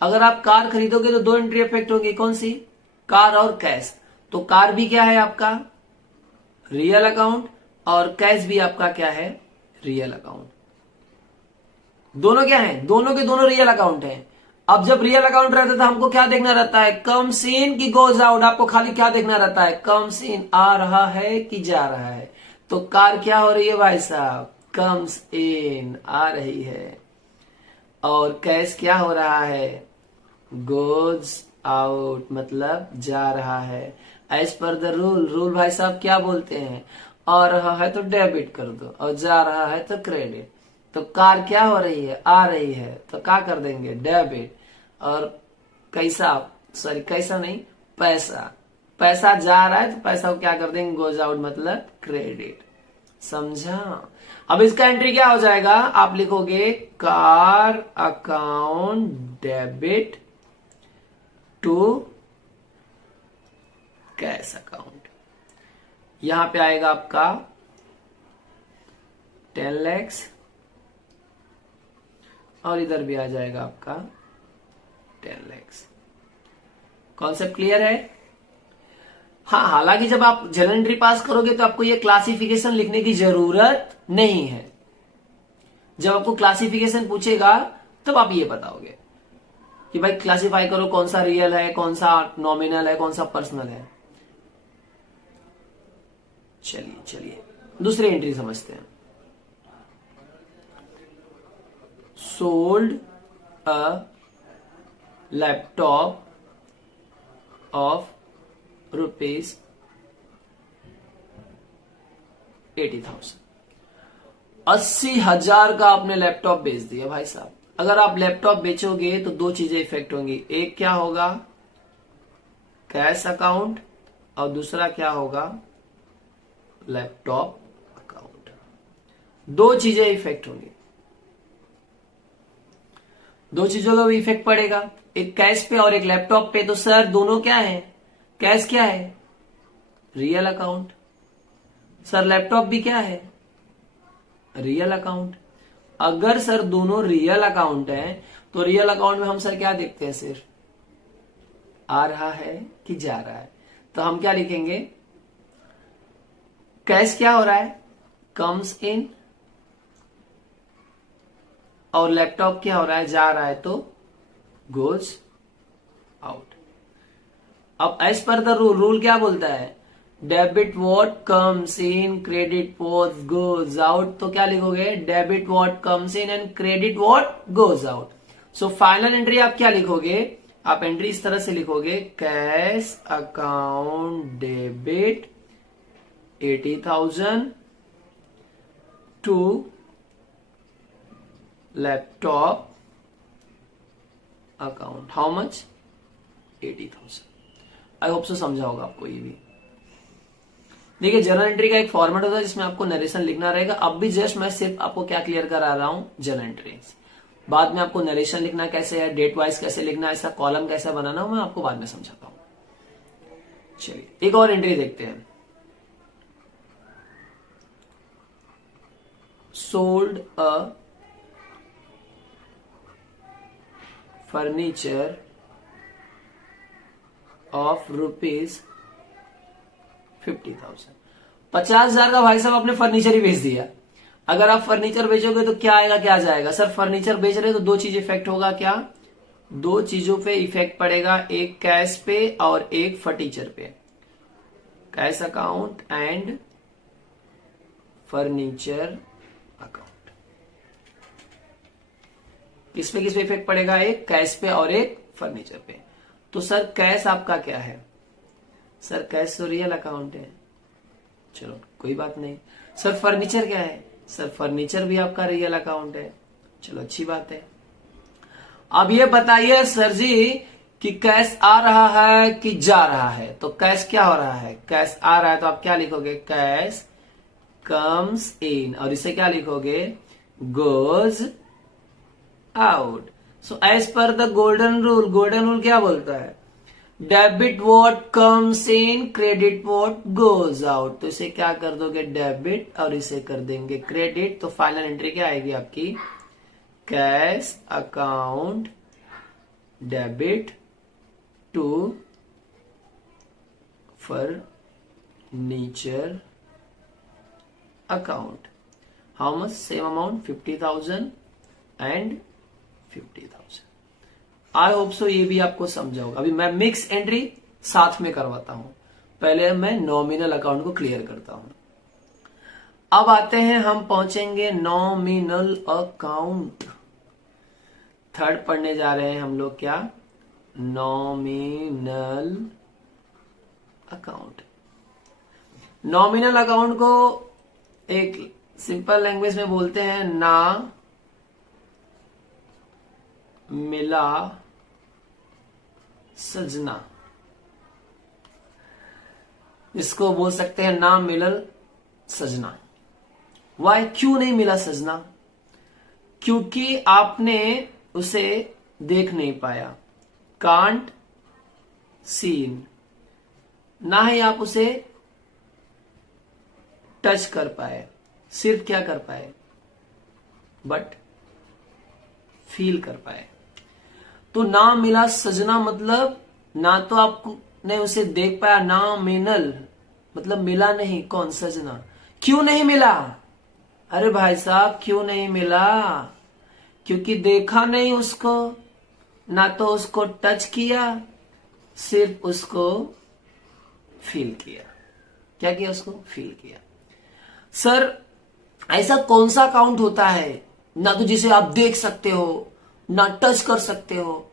अगर आप कार खरीदोगे तो दो एंट्री इफेक्ट होगी, कौन सी? कार और कैश। तो कार भी क्या है आपका? रियल अकाउंट, और कैश भी आपका क्या है? Real account. दोनों क्या है? दोनों के दोनों रियल अकाउंट है। अब जब रियल अकाउंट रहता है तो हमको क्या देखना रहता है? कम्स इन की गोज आउट। आपको खाली क्या देखना रहता है? कम्स इन, आ रहा है कि जा रहा है। तो कार क्या हो रही है भाई साहब? कम्स इन, आ रही है। और कैश क्या हो रहा है? गोज आउट, मतलब जा रहा है। As per the rule, rule भाई साहब क्या बोलते हैं? आ रहा है तो डेबिट कर दो, और जा रहा है तो क्रेडिट। तो कार क्या हो रही है? आ रही है, तो क्या कर देंगे? डेबिट। और कैसा, सॉरी कैसा नहीं, पैसा, पैसा जा रहा है तो पैसा को क्या कर देंगे? गोज आउट, मतलब क्रेडिट। समझा? अब इसका एंट्री क्या हो जाएगा? आप लिखोगे car account debit to cash account. यहां पे आएगा आपका 10 lakhs, और इधर भी आ जाएगा आपका 10 lakhs। कॉन्सेप्ट क्लियर है? हाँ, हालांकि जब आप जर्नल एंट्री पास करोगे तो आपको ये क्लासिफिकेशन लिखने की जरूरत नहीं है। जब आपको क्लासिफिकेशन पूछेगा तब आप ये बताओगे कि भाई क्लासिफाई करो कौन सा रियल है, कौन सा नॉमिनल है, कौन सा पर्सनल है। चलिए चलिए दूसरी एंट्री समझते हैं। Sold a laptop of rupees 80,000, 80,000 का आपने लैपटॉप बेच दिया भाई साहब। अगर आप लैपटॉप बेचोगे तो दो चीजें इफेक्ट होंगी, एक क्या होगा? कैश अकाउंट, और दूसरा क्या होगा? Laptop account. दो चीजें इफेक्ट होंगी, दो चीजों का भी इफेक्ट पड़ेगा, एक कैश पे और एक लैपटॉप पे। तो सर दोनों क्या है? कैश क्या है? Real account. सर लैपटॉप भी क्या है? Real account. अगर सर दोनों रियल अकाउंट है तो रियल अकाउंट में हम सर क्या देखते हैं? सिर्फ आ रहा है कि जा रहा है। तो हम क्या लिखेंगे? कैश क्या हो रहा है? कम्स इन, और लैपटॉप क्या हो रहा है? जा रहा है, तो गोज आउट। अब as per the rule, rule क्या बोलता है? Debit what comes in, credit what goes out. तो क्या लिखोगे? Debit what comes in and credit what goes out. So final entry आप क्या लिखोगे? आप एंट्री इस तरह से लिखोगे, cash account debit 80,000 to laptop account, how much? 80,000। I hope so समझा होगा आपको ये भी। देखिए जर्नल एंट्री का एक फॉर्मेट होता है जिसमें आपको नरेशन लिखना रहेगा। अब भी जस्ट मैं सिर्फ आपको क्या क्लियर करा रहा हूं, जर्नल एंट्री। बाद में आपको नरेशन लिखना कैसे है, डेट वाइज कैसे लिखना है, ऐसा कॉलम कैसे बनाना, मैं आपको बाद में समझाता हूं। चलिए एक और एंट्री देखते हैं। Sold a furniture of rupees 50,000। 50,000 का भाई साहब आपने फर्नीचर ही बेच दिया। अगर आप फर्नीचर बेचोगे तो क्या आएगा, क्या जाएगा? सर फर्नीचर बेच रहे तो दो चीज इफेक्ट होगा। क्या? दो चीजों पे इफेक्ट पड़ेगा, एक कैश पे और एक फर्नीचर पे। Cash account and furniture account. किस पे इफेक्ट पड़ेगा? एक कैश पे और एक फर्नीचर पे। तो सर कैश आपका क्या है? सर कैश तो रियल अकाउंट है, चलो कोई बात नहीं। सर फर्नीचर क्या है? सर फर्नीचर भी आपका रियल अकाउंट है, चलो अच्छी बात है। अब ये बताइए सर जी कि कैश आ रहा है कि जा रहा है? तो कैश क्या हो रहा है? कैश आ रहा है तो आप क्या लिखोगे? Cash comes in. और इसे क्या लिखोगे? Goes out. So as per the golden rule, golden rule क्या बोलता है? Debit what comes in, credit what goes out. तो इसे क्या कर दोगे? डेबिट, और इसे कर देंगे क्रेडिट। तो फाइनल एंट्री क्या आएगी आपकी? Cash account debit to furniture account. How much? Same amount 50,000 and 50,000। I hope so ये भी आपको समझा होगा। अभी मैं मिक्स एंट्री साथ में करवाता हूं, पहले मैं नॉमिनल अकाउंट को क्लियर करता हूं। अब आते हैं, हम पहुंचेंगे नॉमिनल अकाउंट। थर्ड पढ़ने जा रहे हैं हम लोग। क्या? Nominal account. नॉमिनल अकाउंट को एक सिंपल लैंग्वेज में बोलते हैं ना मिला सजना। इसको बोल सकते हैं ना मिलल सजना। वाई? क्यों नहीं मिला सजना? क्योंकि आपने उसे देख नहीं पाया। Can't seen. ना ही आप उसे टच कर पाए, सिर्फ क्या कर पाए? बट फील कर पाए। तो ना मिला सजना मतलब ना तो आपने उसे देख पाया, ना मिनल मतलब मिला नहीं। कौन? सजना। क्यों नहीं मिला? अरे भाई साहब क्यों नहीं मिला? क्योंकि देखा नहीं उसको, ना तो उसको टच किया, सिर्फ उसको फील किया। क्या किया? उसको फील किया। सर ऐसा कौन सा अकाउंट होता है ना तो जिसे आप देख सकते हो, ना टच कर सकते हो,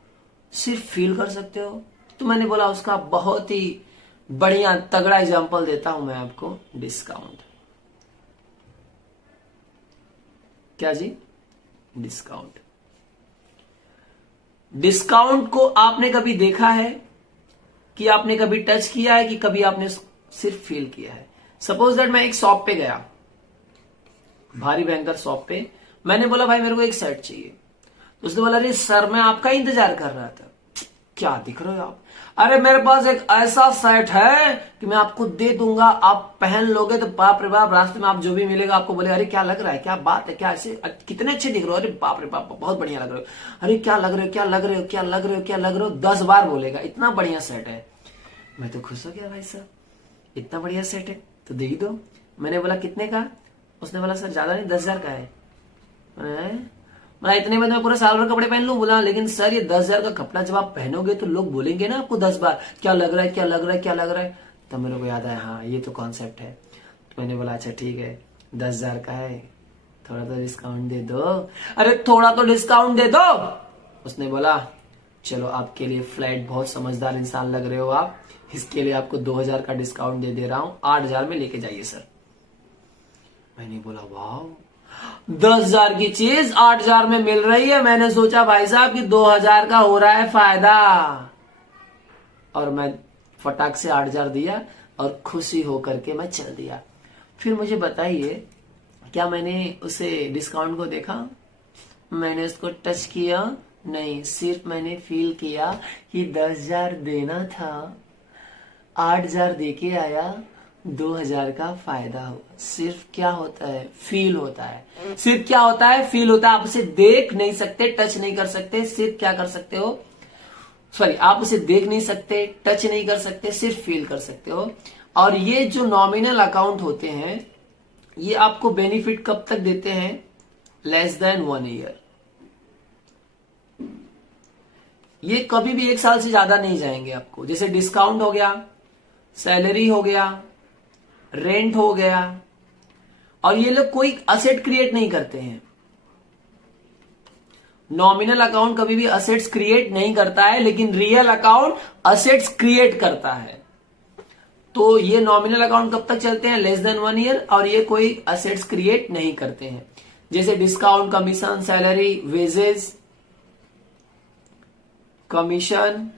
सिर्फ फील कर सकते हो? तो मैंने बोला उसका बहुत ही बढ़िया तगड़ा एग्जांपल देता हूं मैं आपको। डिस्काउंट। क्या जी? डिस्काउंट। डिस्काउंट को आपने कभी देखा है कि आपने कभी टच किया है कि कभी आपने सिर्फ फील किया है? सपोज दैट मैं एक शॉप पे गया, भारी भयंकर शॉप पे। मैंने बोला भाई मेरे को एक शर्ट चाहिए। तो उसने बोला अरे सर मैं आपका इंतजार कर रहा था। क्या दिख रहे हो आप? अरे मेरे पास एक ऐसा शर्ट है कि मैं आपको दे दूंगा, आप पहन लोगे तो बाप रे बाप, रास्ते में आप जो भी मिलेगा आपको बोले अरे क्या लग रहा है, क्या बात है, क्या ऐसे कितने अच्छे दिख रहे हो, अरे बाप रे बाप बहुत बढ़िया लग रहे हो, अरे क्या लग रहे हो, क्या लग रहे हो, क्या लग रहे हो, क्या लग रहे हो, 10 बार बोलेगा, इतना बढ़िया शर्ट है। मैं तो खुश हो गया भाई साहब, इतना बढ़िया सेट है तो दे ही दो। मैंने बोला कितने का? उसने बोला सर ज्यादा नहीं 10,000 का है। मैं इतने में मैं पूरा साल भर कपड़े पहन लूं? बोला लेकिन सर ये 10,000 का कपड़ा जब आप पहनोगे तो लोग बोलेंगे ना आपको 10 बार क्या लग रहा है, क्या लग रहा है, क्या लग रहा है। तब मेरे को याद आया हाँ ये तो कॉन्सेप्ट है। तो मैंने बोला अच्छा ठीक है 10,000 का है, थोड़ा तो डिस्काउंट दे दो। अरे थोड़ा तो डिस्काउंट दे दो। उसने बोला चलो आपके लिए फ्लैट, बहुत समझदार इंसान लग रहे हो आप, इसके लिए आपको 2,000 का डिस्काउंट दे रहा हूं, 8,000 में लेके जाइए सर। मैंने बोला वाह 10,000 की चीज 8,000 में मिल रही है। मैंने सोचा भाई साहब कि 2,000 का हो रहा है फायदा, और मैं फटाक से 8,000 दिया और खुशी होकर के मैं चल दिया। फिर मुझे बताइए, क्या मैंने उसे डिस्काउंट को देखा? मैंने उसको टच किया? नहीं, सिर्फ मैंने फील किया कि 10,000 देना था, 8,000 देके आया, 2,000 का फायदा हुआ। सिर्फ क्या होता है? फील होता है। सिर्फ क्या होता है? फील होता है। आप उसे देख नहीं सकते, टच नहीं कर सकते, सिर्फ क्या कर सकते हो? सॉरी, आप उसे देख नहीं सकते, टच नहीं कर सकते, सिर्फ फील कर सकते हो। और ये जो नॉमिनल अकाउंट होते हैं, ये आपको बेनिफिट कब तक देते हैं? Less than 1 year. ये कभी भी 1 साल से ज्यादा नहीं जाएंगे आपको। जैसे डिस्काउंट हो गया, सैलरी हो गया, रेंट हो गया, और ये लोग कोई असेट क्रिएट नहीं करते हैं। नॉमिनल अकाउंट कभी भी असेट्स क्रिएट नहीं करता है, लेकिन रियल अकाउंट असेट्स क्रिएट करता है। तो ये नॉमिनल अकाउंट कब तक चलते हैं? लेस देन 1 ईयर, और ये कोई असेट्स क्रिएट नहीं करते हैं। जैसे discount, commission, salary, wages, commission,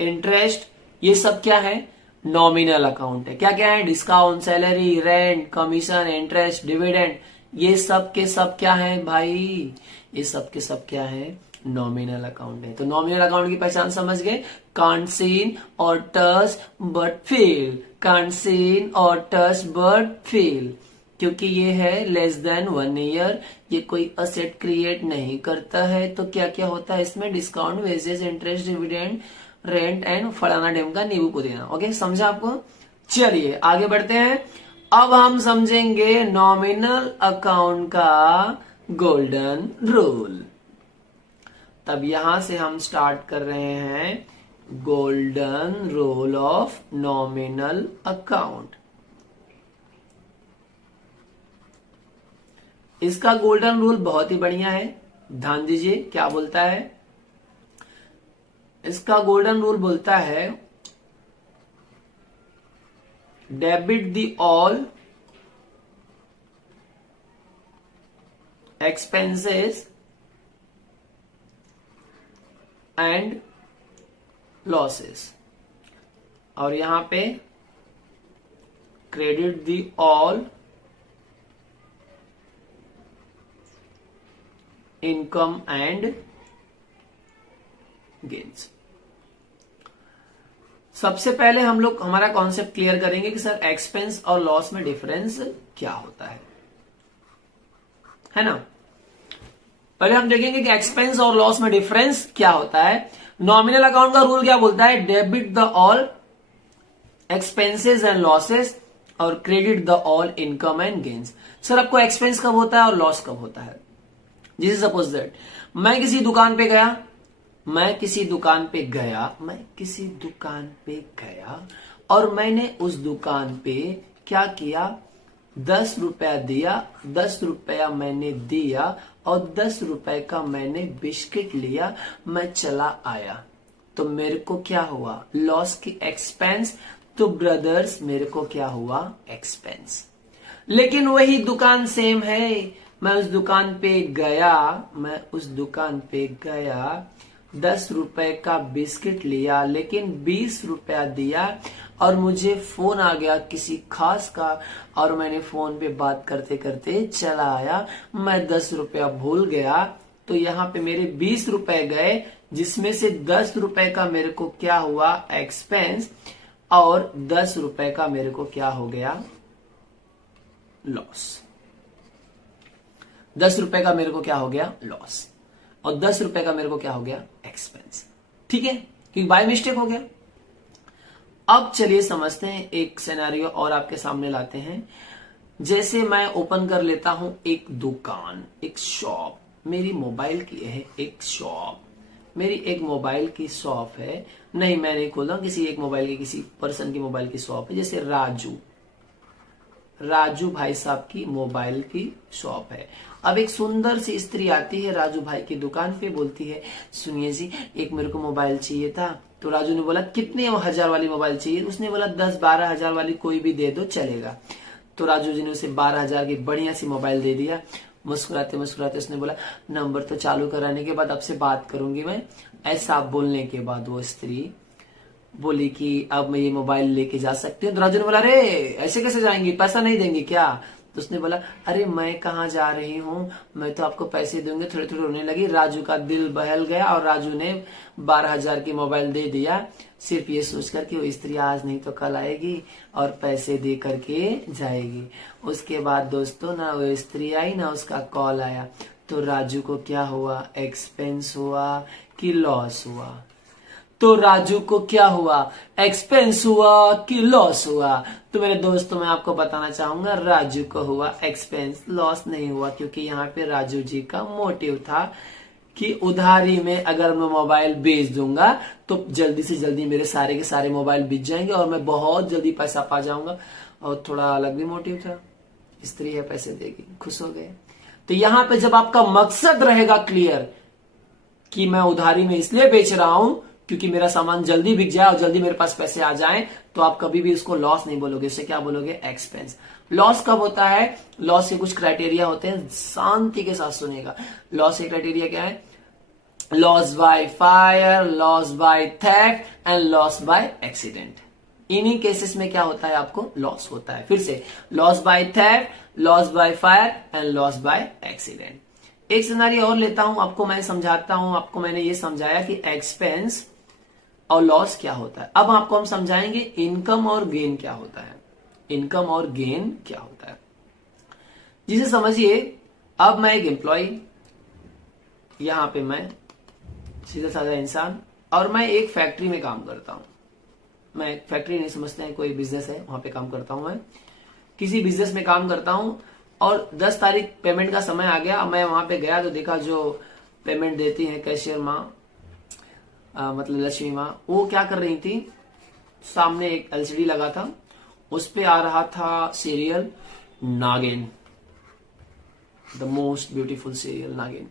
interest, ये सब क्या है? नॉमिनल अकाउंट है। क्या क्या है? Discount, salary, rent, commission, interest, dividend, ये सब के सब क्या है भाई? ये सब के सब क्या है? नॉमिनल अकाउंट है। तो नॉमिनल अकाउंट की पहचान समझ गए? कांट सीन और touch but feel, can't seen और टच बट फील, क्योंकि ये है लेस देन 1 ईयर, ये कोई असेट क्रिएट नहीं करता है। तो क्या क्या होता है इसमें? Discount, wages, interest, dividend, rent and फलाना ढेम का नींबू को देना। ओके, समझा आपको? चलिए आगे बढ़ते हैं। अब हम समझेंगे नॉमिनल अकाउंट का गोल्डन रूल। तब यहां से हम स्टार्ट कर रहे हैं golden rule of nominal account. इसका गोल्डन रूल बहुत ही बढ़िया है, ध्यान दीजिए क्या बोलता है। इसका गोल्डन रूल बोलता है debit the all expenses and losses, और यहां पे credit the all income and gains. सबसे पहले हम लोग हमारा कॉन्सेप्ट क्लियर करेंगे कि सर एक्सपेंस और लॉस में डिफरेंस क्या होता है ना। पहले हम देखेंगे कि एक्सपेंस और लॉस में डिफरेंस क्या होता है। नॉमिनल अकाउंट का रूल क्या बोलता है? Debit the all expenses and losses और credit the all income and gains. Sir आपको एक्सपेंस कब होता है और लॉस कब होता है? जैसे सपोज दैट मैं किसी दुकान पे गया और मैंने उस दुकान पे क्या किया? 10 रुपया दिया, 10 रुपया मैंने दिया और 10 रुपए का मैंने बिस्किट लिया, मैं चला आया। तो मेरे को क्या हुआ? लॉस की एक्सपेंस। तो ब्रदर्स मेरे को क्या हुआ? एक्सपेंस। लेकिन वही दुकान सेम है, मैं उस दुकान पे गया, 10 रुपए का बिस्किट लिया, लेकिन 20 रुपया दिया और मुझे फोन आ गया किसी खास का और मैंने फोन पे बात करते करते चला आया, मैं 10 रुपया भूल गया। तो यहाँ पे मेरे 20 रुपए गए, जिसमें से 10 रुपए का मेरे को क्या हुआ? एक्सपेंस, और 10 रुपए का मेरे को क्या हो गया? लॉस। 10 रुपए का मेरे को क्या हो गया? लॉस, और 10 रुपए का मेरे को क्या हो गया? एक्सपेंस। ठीक है, क्योंकि बाय मिस्टेक हो गया। अब चलिए समझते हैं, एक सिनेरियो और आपके सामने लाते हैं। जैसे मैं ओपन कर लेता हूं एक दुकान, एक शॉप, मेरी मोबाइल की है एक शॉप, मेरी एक मोबाइल की शॉप है। नहीं, मैं नहीं खोल रहा, किसी एक मोबाइल की, किसी पर्सन की मोबाइल की शॉप है। जैसे राजू भाई साहब की मोबाइल की शॉप है। अब एक सुंदर सी स्त्री आती है राजू भाई की दुकान पे, बोलती है सुनिए जी, एक मेरे को मोबाइल चाहिए था। तो राजू ने बोला कितने हजार वाली मोबाइल चाहिए? उसने बोला 10-12 हजार वाली कोई भी दे दो चलेगा। तो राजू जी ने उसे 12 हजार की बढ़िया सी मोबाइल दे दिया। मुस्कुराते मुस्कुराते उसने बोला नंबर तो चालू कराने के बाद आपसे बात करूंगी मैं। ऐसा बोलने के बाद वो स्त्री बोली कि अब मैं ये मोबाइल लेके जा सकती हूँ। तो राजू ने बोला अरे ऐसे कैसे जाएंगी, पैसा नहीं देंगी क्या? तो उसने बोला अरे मैं कहाँ जा रही हूँ, मैं तो आपको पैसे दूंगी। थोड़ी थोड़ी रोने लगी। राजू का दिल बहल गया और राजू ने 12,000 की मोबाइल दे दिया, सिर्फ ये सोचकर कि वो स्त्री आज नहीं तो कल आएगी और पैसे दे करके जाएगी। उसके बाद दोस्तों ना वो स्त्री आई ना उसका कॉल आया। तो राजू को क्या हुआ, एक्सपेंस हुआ कि लॉस हुआ? तो राजू को क्या हुआ, एक्सपेंस हुआ कि लॉस हुआ? तो मेरे दोस्तों मैं आपको बताना चाहूंगा राजू को हुआ एक्सपेंस, लॉस नहीं हुआ। क्योंकि यहाँ पे राजू जी का मोटिव था कि उधारी में अगर मैं मोबाइल बेच दूंगा तो जल्दी से जल्दी मेरे सारे के सारे मोबाइल बिक जाएंगे और मैं बहुत जल्दी पैसा पा जाऊंगा। और थोड़ा अलग भी मोटिव था, स्त्री है पैसे देगी, खुश हो गए। तो यहाँ पे जब आपका मकसद रहेगा क्लियर कि मैं उधारी में इसलिए बेच रहा हूं क्योंकि मेरा सामान जल्दी बिक जाए और जल्दी मेरे पास पैसे आ जाएं, तो आप कभी भी उसको लॉस नहीं बोलोगे, उसे क्या बोलोगे, एक्सपेंस। लॉस कब होता है? लॉस के कुछ क्राइटेरिया होते हैं, शांति के साथ सुनेगा। लॉस के क्राइटेरिया क्या है? Loss by fire, loss by theft and loss by accident. इन्हीं केसेस में क्या होता है, आपको लॉस होता है। फिर से, loss by theft, loss by fire and loss by accident. एक सिनारियो और लेता हूं, आपको मैं समझाता हूं। आपको मैंने ये समझाया कि एक्सपेंस और लॉस क्या होता है। अब आपको हम समझाएंगे इनकम और गेन क्या होता है। इनकम और गेन क्या होता है, जिसे समझिए। अब मैं एक एम्प्लॉय, यहां पे मैं सीधा साधा इंसान, और मैं एक फैक्ट्री में काम करता हूं। मैं फैक्ट्री नहीं समझते हैं, कोई बिजनेस है, वहां पे काम करता हूं। मैं किसी बिजनेस में काम करता हूं और 10 तारीख पेमेंट का समय आ गया। मैं वहां पे गया तो देखा जो पेमेंट देती है कैशियर माँ, मतलब लक्ष्मी माँ, वो क्या कर रही थी, सामने एक एलसीडी लगा था, उस पे आ रहा था सीरियल नागिन, द मोस्ट ब्यूटीफुल सीरियल नागिन।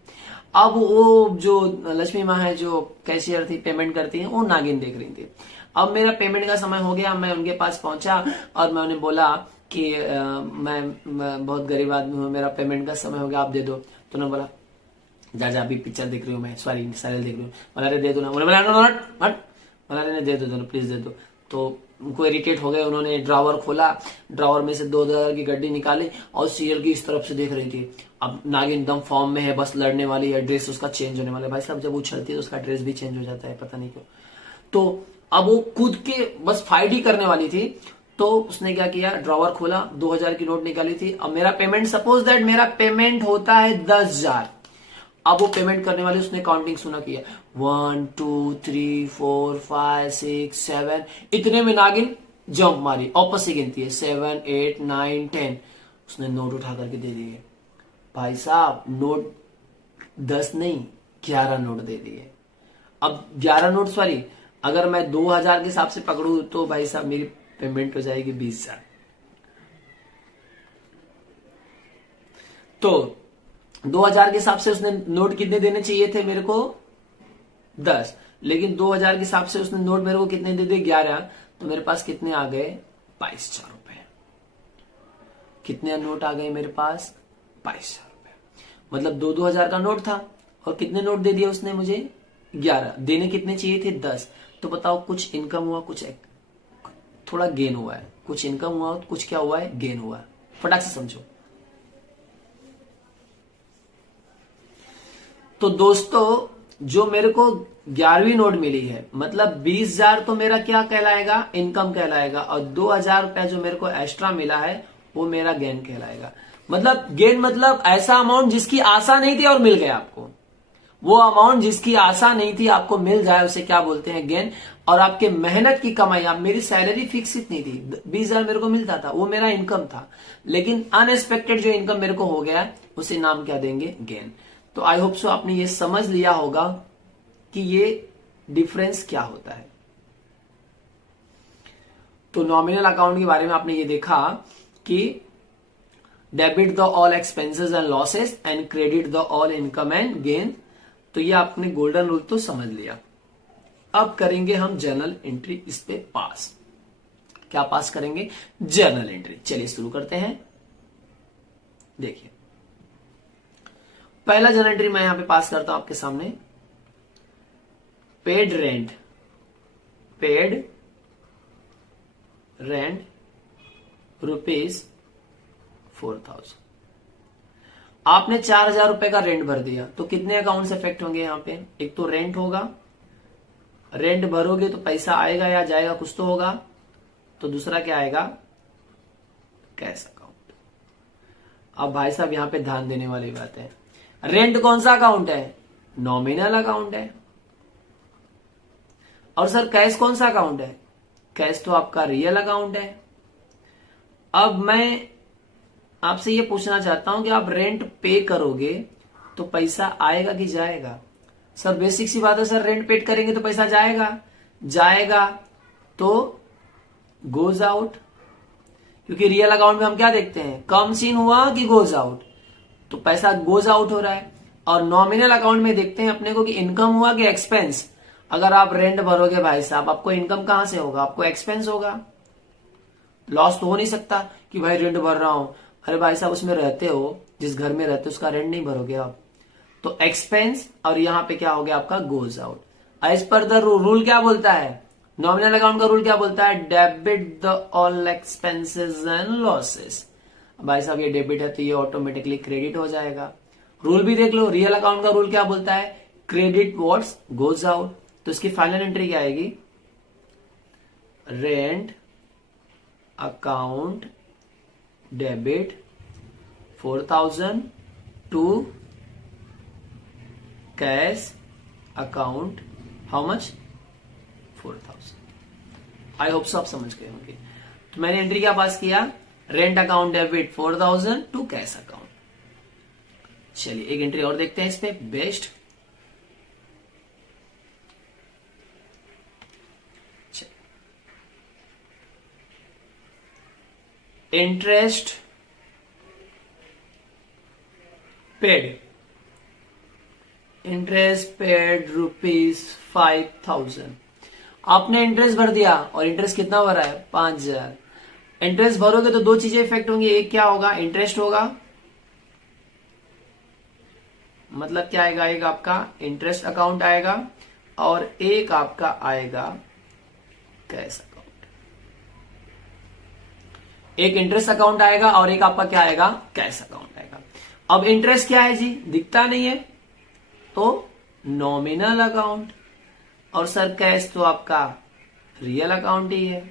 अब वो जो लक्ष्मी माँ है, जो कैशियर थी, पेमेंट करती है, वो नागिन देख रही थी। अब मेरा पेमेंट का समय हो गया, मैं उनके पास पहुंचा और मैं उन्हें बोला कि मैं बहुत गरीब आदमी हूँ, मेरा पेमेंट का समय हो गया, आप दे दो। तो उन्होंने बोला जा अभी पिक्चर देख रही हूँ मैं, सॉरी सीरियल देख रही हूँ। बोला अरे दे दो ना, बोला हट, बोला अरे दे दो प्लीज दे दो। तो उनको इरिटेट हो गए, उन्होंने ड्रावर खोला, ड्रावर में से 2,000 की गड्डी निकाली और सीरियल की इस तरफ से देख रही थी। अब नागिन एकदम फॉर्म में है, बस लड़ने वाली है, ड्रेस उसका चेंज होने वाला है। भाई साहब जब उछलती है तो उसका ड्रेस भी चेंज हो जाता है, पता नहीं क्यों। तो अब वो कूद के बस फाइट ही करने वाली थी। तो उसने क्या किया, ड्रॉवर खोला, 2,000 की नोट निकाली थी। अब मेरा पेमेंट, सपोज दैट मेरा पेमेंट होता है 10,000। अब वो पेमेंट करने वाले, उसने काउंटिंग सुना किया, 1 2 3 4 5 6 7, इतने में नागिन जंप मारी, वापस से गिनती है 7 8 9 10। उसने नोट उठा करके दे दिए। भाई साहब नोट 10 नहीं 11 नोट दे दिए। अब 11 नोट, सॉरी, अगर मैं 2,000 के हिसाब से पकड़ू तो भाई साहब मेरी पेमेंट हो जाएगी 20,000। तो 2,000 के हिसाब से उसने नोट कितने देने चाहिए थे मेरे को, 10। लेकिन 2,000 के हिसाब से उसने नोट मेरे को कितने दे दिए, 11। तो मेरे पास कितने आ गए, 22,000 रुपए। कितने नोट आ गए मेरे पास, 22,000 रुपए। मतलब 2,000 का नोट था और कितने नोट दे दिए उसने मुझे, 11। देने कितने चाहिए थे, 10। तो बताओ कुछ इनकम हुआ, कुछ थोड़ा गेन हुआ है। कुछ इनकम हुआ, कुछ क्या हुआ है, गेन हुआ है। फटाक से समझो। तो दोस्तों जो मेरे को 11वीं नोट मिली है, मतलब 20,000 तो मेरा क्या कहलाएगा, इनकम कहलाएगा। और 2,000 रुपया जो मेरे को एक्स्ट्रा मिला है वो मेरा गेन कहलाएगा। मतलब गेन मतलब ऐसा अमाउंट जिसकी आशा नहीं थी और मिल गया आपको। वो अमाउंट जिसकी आशा नहीं थी आपको मिल जाए, उसे क्या बोलते हैं, गेन। और आपके मेहनत की कमाई, आप, मेरी सैलरी फिक्स इतनी थी, 20,000 मेरे को मिलता था, वो मेरा इनकम था। लेकिन अनएक्सपेक्टेड जो इनकम मेरे को हो गया, उसे नाम क्या देंगे, गेन। तो आई होप सो आपने ये समझ लिया होगा कि ये डिफरेंस क्या होता है। तो नॉमिनल अकाउंट के बारे में आपने ये देखा कि debit the all expenses and losses and credit the all income and gain. तो ये आपने गोल्डन रूल तो समझ लिया। अब करेंगे हम जर्नल एंट्री इस पे पास। क्या पास करेंगे, जर्नल एंट्री। चलिए शुरू करते हैं। देखिए पहला जर्नल एंट्री मैं यहां पे पास करता हूं आपके सामने। Paid rent paid rent ₹4,000। आपने 4,000 रुपए का रेंट भर दिया तो कितने अकाउंट्स इफेक्ट होंगे यहां पे? एक तो रेंट होगा, रेंट भरोगे तो पैसा आएगा या जाएगा, कुछ तो होगा। तो दूसरा क्या आएगा? Cash account. अब भाई साहब यहां पे ध्यान देने वाली बात है, रेंट कौन सा अकाउंट है? नॉमिनल अकाउंट है। और सर कैश कौन सा अकाउंट है? कैश तो आपका रियल अकाउंट है। अब मैं आपसे ये पूछना चाहता हूं कि आप रेंट पे करोगे तो पैसा आएगा कि जाएगा? सर बेसिक सी बात है सर, रेंट पेड करेंगे तो पैसा जाएगा तो गोज आउट, क्योंकि रियल अकाउंट में हम क्या देखते हैं, कम्स इन हुआ कि गोज आउट, तो पैसा गोज आउट हो रहा है। और नॉमिनल अकाउंट में देखते हैं अपने को कि इनकम हुआ कि एक्सपेंस। अगर आप रेंट भरोगे भाई साहब, आपको इनकम कहां से होगा? आपको एक्सपेंस होगा। लॉस तो हो नहीं सकता कि भाई रेंट भर रहा हूं, अरे भाई साहब उसमें रहते हो, जिस घर में रहते हो उसका रेंट नहीं भरोगे आप, तो एक्सपेंस। और यहां पे क्या हो गया आपका? Goes out. As per the rule क्या बोलता है? नॉमिनल अकाउंट का रूल क्या बोलता है? Debit the all expenses and losses. भाई साहब ये डेबिट है तो ये ऑटोमेटिकली क्रेडिट हो जाएगा। रूल भी देख लो, रियल अकाउंट का रूल क्या बोलता है? Credit what's goes out. तो इसकी फाइनल एंट्री क्या आएगी? Rent account debit 4,000 to cash account how much? 4,000। I hope so आप समझ गए होंगे। तो मैंने एंट्री क्या पास किया? Rent account debit 4,000 to cash account. चलिए एक एंट्री और देखते हैं इस पे, बेस्ट। Interest paid ₹5,000। आपने इंटरेस्ट भर दिया और इंटरेस्ट कितना भरा है? 5,000। इंटरेस्ट भरोगे तो दो चीजें इफेक्ट होंगी, एक क्या होगा? इंटरेस्ट होगा, मतलब क्या आएगा? एक आपका इंटरेस्ट अकाउंट आएगा और एक आपका आएगा कैश अकाउंट। एक इंटरेस्ट अकाउंट आएगा और एक आपका क्या आएगा? कैश अकाउंट आएगा। अब इंटरेस्ट क्या है जी? दिखता नहीं है, तो नॉमिनल अकाउंट। और सर कैश तो आपका रियल अकाउंट ही है।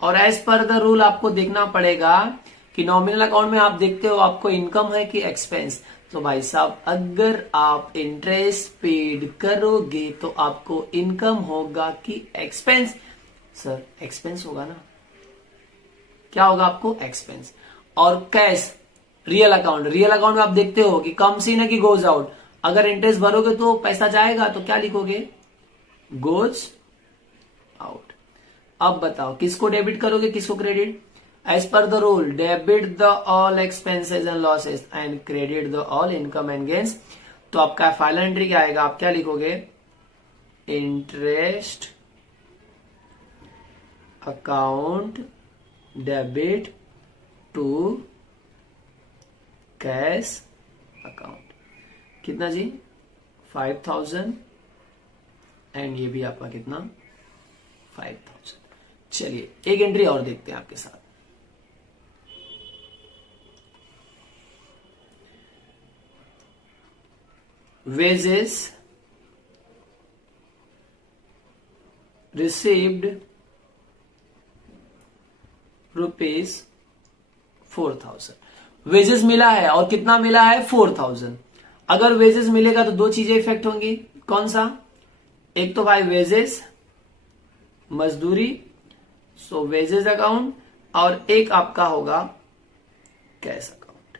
और एज पर द रूल आपको देखना पड़ेगा कि नॉमिनल अकाउंट में आप देखते हो आपको इनकम है कि एक्सपेंस। तो भाई साहब अगर आप इंटरेस्ट पेड करोगे तो आपको इनकम होगा कि एक्सपेंस? सर एक्सपेंस होगा ना। क्या होगा आपको? एक्सपेंस। और cash real account, real account में आप देखते हो कि कम्स इन है कि गोज आउट। अगर इंटरेस्ट भरोगे तो पैसा जाएगा, तो क्या लिखोगे? Goes out. अब बताओ किसको डेबिट करोगे, किसको credit? As per the rule debit the all expenses and losses and credit the all income and gains. तो आपका फाइनल एंट्री क्या आएगा? आप क्या लिखोगे? Interest account debit to cash account. कितना जी? 5,000 एंड ये भी आपका कितना? 5,000। चलिए एक एंट्री और देखते हैं आपके साथ। Wages received ₹4,000। वेजेस मिला है और कितना मिला है? 4,000। अगर वेजेस मिलेगा तो दो चीजें इफेक्ट होंगी, कौन सा? एक तो भाई वेजेस मजदूरी, सो वेजेस अकाउंट, और एक आपका होगा कैश अकाउंट।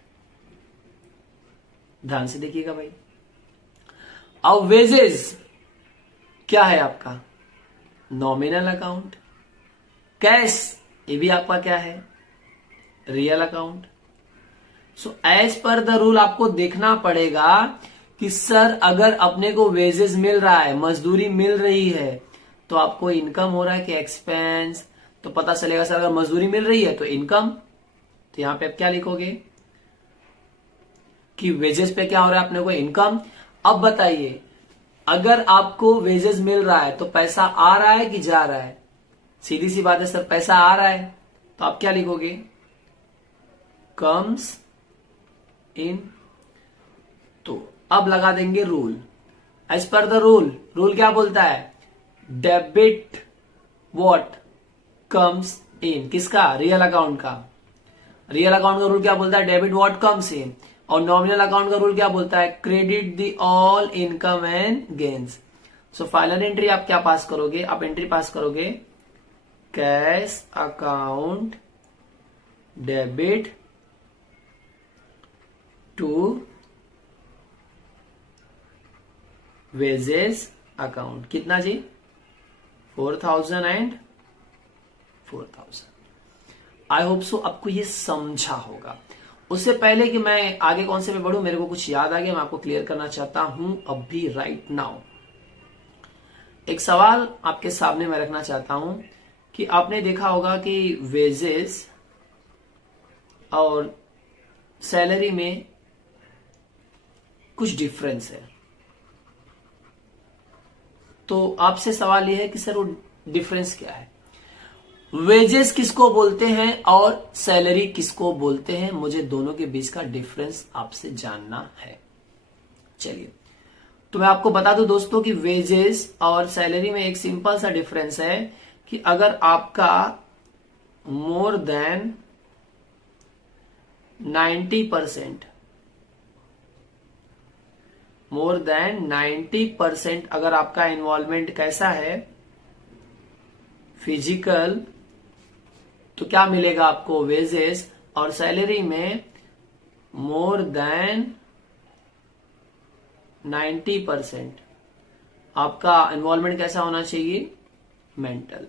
ध्यान से देखिएगा भाई। अब वेजेस क्या है आपका? Nominal account. कैश ये भी आपका क्या है? Real account. So as per the rule आपको देखना पड़ेगा कि सर अगर अपने को वेजेस मिल रहा है, मजदूरी मिल रही है, तो आपको इनकम हो रहा है कि एक्सपेंस? तो पता चलेगा सर अगर मजदूरी मिल रही है तो इनकम। तो यहां पे आप क्या लिखोगे कि वेजेस पे क्या हो रहा है अपने को? इनकम। अब बताइए अगर आपको वेजेस मिल रहा है तो पैसा आ रहा है कि जा रहा है? सीधी सी बात है सर, पैसा आ रहा है, तो आप क्या लिखोगे? Comes in. तो अब लगा देंगे rule. As per the rule क्या बोलता है? Debit what comes in. किसका? रियल अकाउंट का। रियल अकाउंट का रूल क्या बोलता है? Debit what comes in. और नॉमिनल अकाउंट का रूल क्या बोलता है? Credit the all income and gains. So final entry आप क्या पास करोगे? आप एंट्री पास करोगे cash account debit to wages account. कितना जी? 4000 एंड 4000। आई होप सो आपको ये समझा होगा। उससे पहले कि मैं आगे कौन से में बढ़ूं, मेरे को कुछ याद आ गया, मैं आपको क्लियर करना चाहता हूं अभी राइट नाउ। एक सवाल आपके सामने मैं रखना चाहता हूं कि आपने देखा होगा कि वेजेस और सैलरी में कुछ डिफरेंस है। तो आपसे सवाल यह है कि सर वो डिफरेंस क्या है? वेजेस किसको बोलते हैं और सैलरी किसको बोलते हैं? मुझे दोनों के बीच का डिफरेंस आपसे जानना है। चलिए, तो मैं आपको बता दूं दोस्तों कि वेजेस और सैलरी में एक सिंपल सा डिफरेंस है कि अगर आपका मोर देन 90% अगर आपका इन्वॉल्वमेंट कैसा है? फिजिकल, तो क्या मिलेगा आपको? वेजेस। और सैलरी में मोर देन 90% आपका इन्वॉल्वमेंट कैसा होना चाहिए? मेंटल।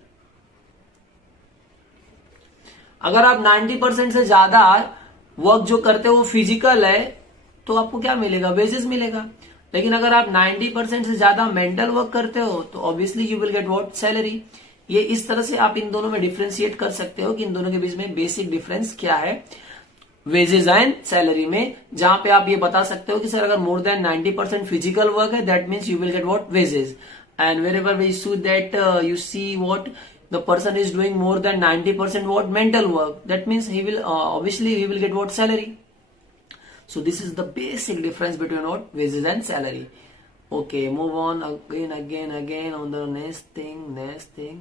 अगर आप 90% से ज्यादा वर्क जो करते हो वो फिजिकल है तो आपको क्या मिलेगा? वेजेस मिलेगा। लेकिन अगर आप 90% से ज्यादा मेंटल वर्क करते हो तो obviously you will get what? Salary. ये इस तरह से आप इन दोनों में डिफ्रेंशिएट कर सकते हो कि इन दोनों के बीच में बेसिक डिफरेंस क्या है वेजेस एंड सैलरी में, जहां पे आप ये बता सकते हो कि सर अगर मोर देन 90% फिजिकल वर्क है that means you will get what? Wages. And wherever we see that you see what the person is doing more than 90% what? Mental work, that means he will obviously he will get what? Salary. So this is the basic difference between what? Wages and salary. Okay, move on again on the next thing.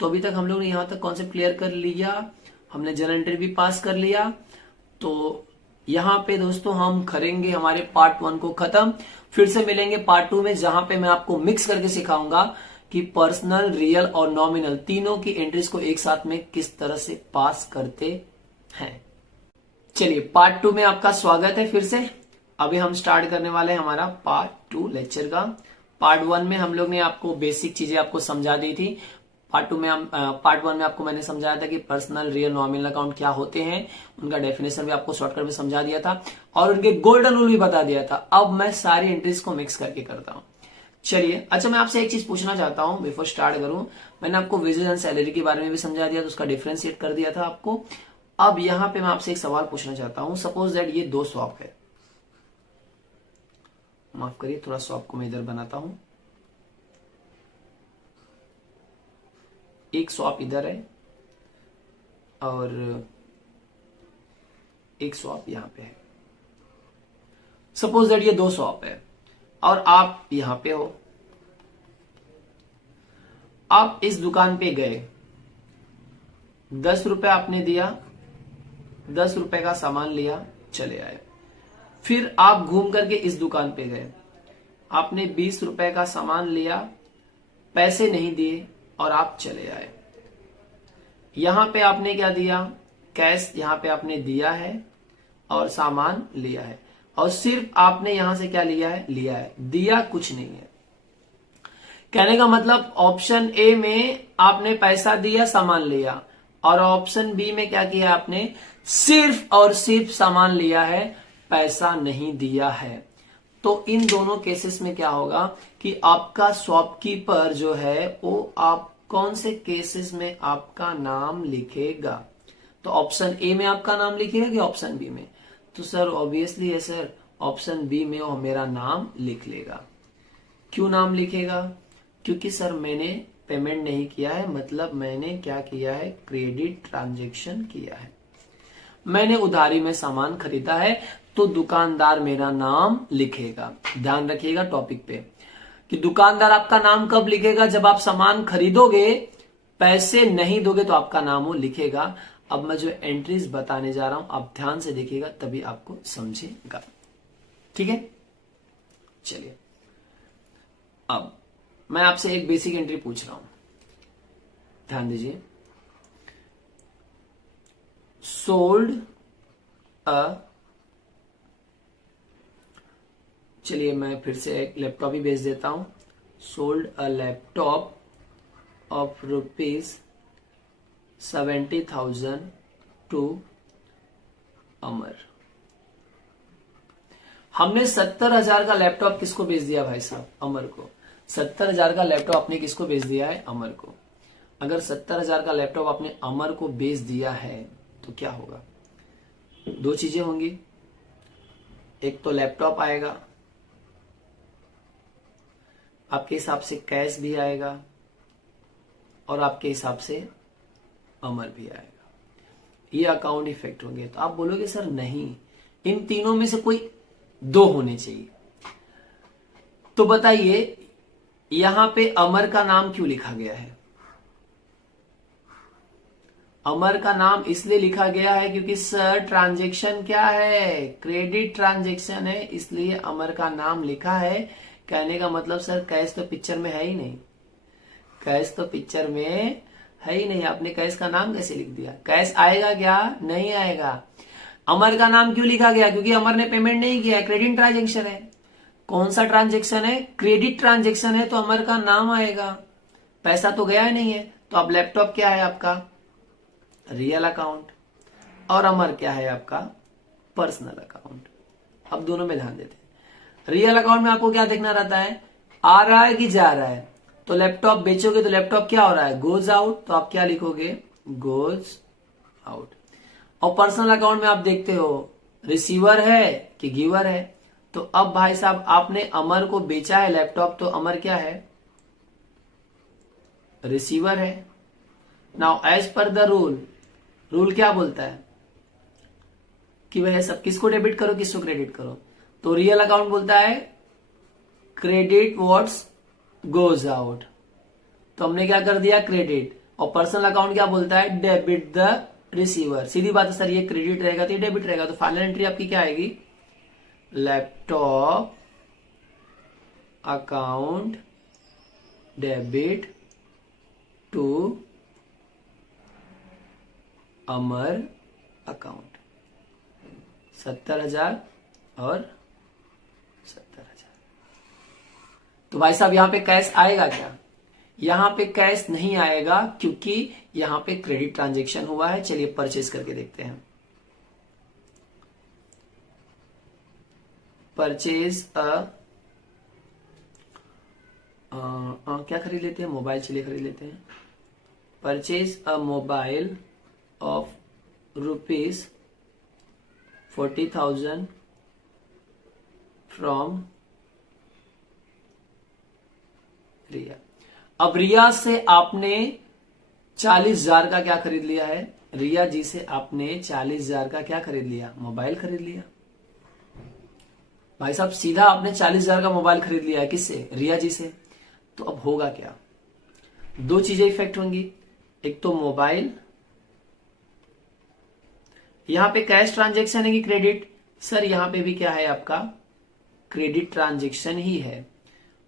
तो अभी तक हम लोग ने यहां तक concept clear कर लिया, हमने जर्नल एंट्री भी पास कर लिया। तो यहाँ पे दोस्तों हम करेंगे हमारे पार्ट 1 को खत्म। फिर से मिलेंगे पार्ट 2 में, जहां पे मैं आपको मिक्स करके सिखाऊंगा कि पर्सनल, रियल और नॉमिनल तीनों की एंट्रीज को एक साथ में किस तरह से पास करते हैं। चलिए, पार्ट 2 में आपका स्वागत है फिर से। अभी हम स्टार्ट करने वाले हैं हमारा पार्ट 2 लेक्चर का। पार्ट 1 में हम लोग ने आपको बेसिक चीजें आपको समझा दी थी। पार्ट 1 में आपको मैंने समझाया था कि पर्सनल, रियल, नॉमिनल अकाउंट क्या होते हैं, उनका डेफिनेशन भी आपको शॉर्टकट में समझा दिया था और उनके गोल्डन रूल भी बता दिया था। अब मैं सारी एंट्रीज को मिक्स करके करता हूं। चलिए, अच्छा मैं आपसे एक चीज पूछना चाहता हूं बिफोर स्टार्ट करूं। मैंने आपको वेजेस एंड सैलरी के बारे में भी समझा दिया, तो उसका डिफरेंशिएट कर दिया था आपको। अब यहां पे मैं आपसे एक सवाल पूछना चाहता हूं। सपोज दैट ये 2 शॉप है, माफ करिए थोड़ा शॉप को मैं इधर बनाता हूं। एक शॉप इधर है और एक शॉप यहां पे है। सपोज दैट ये 2 शॉप है और आप यहां पे हो। आप इस दुकान पे गए, 10 रुपए आपने दिया, 10 रुपए का सामान लिया, चले आए। फिर आप घूम करके इस दुकान पे गए, आपने 20 रुपए का सामान लिया, पैसे नहीं दिए और आप चले आए। यहां पे आपने क्या दिया? कैश यहां पे आपने दिया है और सामान लिया है, और सिर्फ आपने यहां से क्या लिया है? लिया है, दिया कुछ नहीं है। कहने का मतलब ऑप्शन ए में आपने पैसा दिया, सामान लिया, और ऑप्शन बी में क्या किया आपने? सिर्फ और सिर्फ सामान लिया है, पैसा नहीं दिया है। तो इन दोनों केसेस में क्या होगा कि आपका शॉपकीपर जो है वो आप कौन से केसेस में आपका नाम लिखेगा? तो ऑप्शन ए में आपका नाम लिखेगा कि ऑप्शन बी में? तो सर ऑब्वियसली है सर, ऑप्शन बी में वो मेरा नाम लिख लेगा। क्यों नाम लिखेगा? क्योंकि सर मैंने पेमेंट नहीं किया है, मतलब मैंने क्या किया है, क्रेडिट ट्रांजैक्शन किया है। मैंने उधारी में सामान खरीदा है तो दुकानदार मेरा नाम लिखेगा। ध्यान रखिएगा टॉपिक पे कि दुकानदार आपका नाम कब लिखेगा, जब आप सामान खरीदोगे, पैसे नहीं दोगे तो आपका नाम वो लिखेगा। अब मैं जो एंट्रीज बताने जा रहा हूं आप ध्यान से देखिएगा तभी आपको समझेगा। ठीक है, चलिए अब मैं आपसे एक बेसिक एंट्री पूछ रहा हूं, ध्यान दीजिए। सोल्ड अ, चलिए मैं फिर से एक लैपटॉप ही भेज देता हूं। Sold a laptop of ₹70,000 to Amar. हमने 70,000 का लैपटॉप किसको बेच दिया भाई साहब? अमर को। 70,000 का लैपटॉप आपने किसको बेच दिया है? अमर को। अगर 70,000 का लैपटॉप आपने अमर को बेच दिया है तो क्या होगा? दो चीजें होंगी, एक तो लैपटॉप आएगा, आपके हिसाब से कैश भी आएगा, और आपके हिसाब से अमर भी आएगा। ये अकाउंट इफेक्ट होंगे। तो आप बोलोगे सर नहीं, इन तीनों में से कोई दो होने चाहिए। तो बताइए यहां पे अमर का नाम क्यों लिखा गया है? अमर का नाम इसलिए लिखा गया है क्योंकि सर ट्रांजैक्शन क्या है, क्रेडिट ट्रांजैक्शन है, इसलिए अमर का नाम लिखा है। कहने का मतलब सर कैश तो पिक्चर में है ही नहीं, कैश तो पिक्चर में है ही नहीं, आपने कैश का नाम कैसे लिख दिया? कैश आएगा क्या? नहीं आएगा। अमर का नाम क्यों लिखा गया? क्योंकि अमर ने पेमेंट नहीं किया, क्रेडिट ट्रांजैक्शन है। कौन सा ट्रांजैक्शन है? क्रेडिट ट्रांजैक्शन है, तो अमर का नाम आएगा, पैसा तो गया ही नहीं है। तो अब लैपटॉप क्या है आपका? रियल अकाउंट, और अमर क्या है आपका? Personal account. अब दोनों में ध्यान देते हैं। रियल अकाउंट में आपको क्या देखना रहता है, आ रहा है कि जा रहा है। तो लैपटॉप बेचोगे तो लैपटॉप क्या हो रहा है, गोज आउट, तो आप क्या लिखोगे, गोज आउट। और पर्सनल अकाउंट में आप देखते हो रिसीवर है कि गिवर है। तो अब भाई साहब आपने अमर को बेचा है लैपटॉप, तो अमर क्या है, रिसीवर है। Now as per the rule क्या बोलता है कि भाई सब किसको डेबिट करो किसको क्रेडिट करो, तो रियल अकाउंट बोलता है क्रेडिट व्हाट्स गोज आउट, तो हमने क्या कर दिया, क्रेडिट। और पर्सनल अकाउंट क्या बोलता है, डेबिट द रिसीवर। सीधी बात है सर, ये क्रेडिट रहेगा तो ये डेबिट रहेगा, तो फाइनल एंट्री आपकी क्या आएगी, laptop account debit to Amar account. 70,000 और 70,000। तो भाई साहब यहां पे कैश आएगा क्या? यहां पे कैश नहीं आएगा क्योंकि यहां पे क्रेडिट ट्रांजैक्शन हुआ है। चलिए परचेज करके देखते हैं। परचेज क्या खरीद लेते हैं, मोबाइल, चलिए खरीद लेते हैं। Purchase a mobile of ₹40,000 from Riya. अब रिया से आपने 40,000 का क्या खरीद लिया है, रिया जी से आपने 40,000 का क्या खरीद लिया, मोबाइल खरीद लिया। भाई साहब सीधा आपने 40,000 का मोबाइल खरीद लिया है, किससे, रिया जी से। तो अब होगा क्या, दो चीजें इफेक्ट होंगी, एक तो मोबाइल, यहां पे कैश ट्रांजैक्शन है कि क्रेडिट, सर यहां पे भी क्या है आपका, क्रेडिट ट्रांजैक्शन ही है।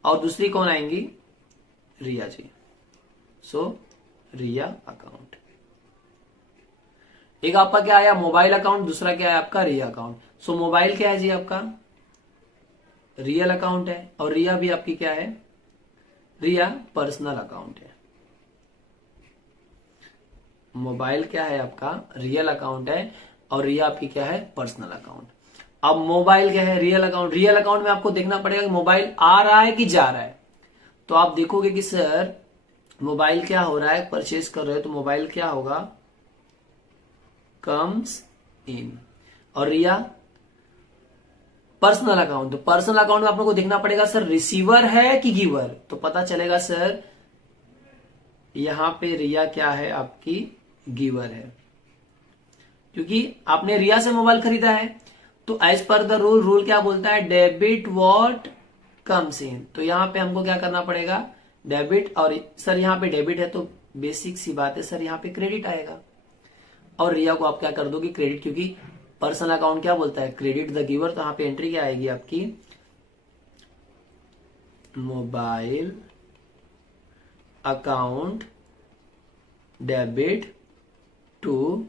और दूसरी कौन आएंगी, रिया जी। सो रिया अकाउंट। एक आपका क्या आया, मोबाइल अकाउंट, दूसरा क्या है आपका, रिया अकाउंट। सो मोबाइल क्या है जी आपका, रियल अकाउंट है, और रिया भी आपकी क्या है, रिया पर्सनल अकाउंट है। मोबाइल क्या है आपका, रियल अकाउंट है, और रिया आपकी क्या है, पर्सनल अकाउंट। अब मोबाइल क्या है, रियल अकाउंट। रियल अकाउंट में आपको देखना पड़ेगा कि मोबाइल आ रहा है कि जा रहा है। तो आप देखोगे कि सर मोबाइल क्या हो रहा है, परचेज कर रहे हो, तो मोबाइल क्या होगा, कम्स इन। और रिया पर्सनल अकाउंट, तो पर्सनल अकाउंट में आप लोग को देखना पड़ेगा सर रिसीवर है कि गिवर, तो पता चलेगा सर यहां पे रिया क्या है, आपकी गिवर है, क्योंकि आपने रिया से मोबाइल खरीदा है। तो एज पर द रूल क्या बोलता है, डेबिट व्हाट कम्स इन, तो यहां पे हमको क्या करना पड़ेगा, डेबिट, और सर यहां पे डेबिट है तो बेसिक सी बात है सर यहां पे क्रेडिट आएगा, और रिया को आप क्या कर दोगे, क्रेडिट, क्योंकि पर्सनल अकाउंट क्या बोलता है, क्रेडिट द गिवर, तो यहां पे एंट्री क्या आएगी आपकी, mobile account debit to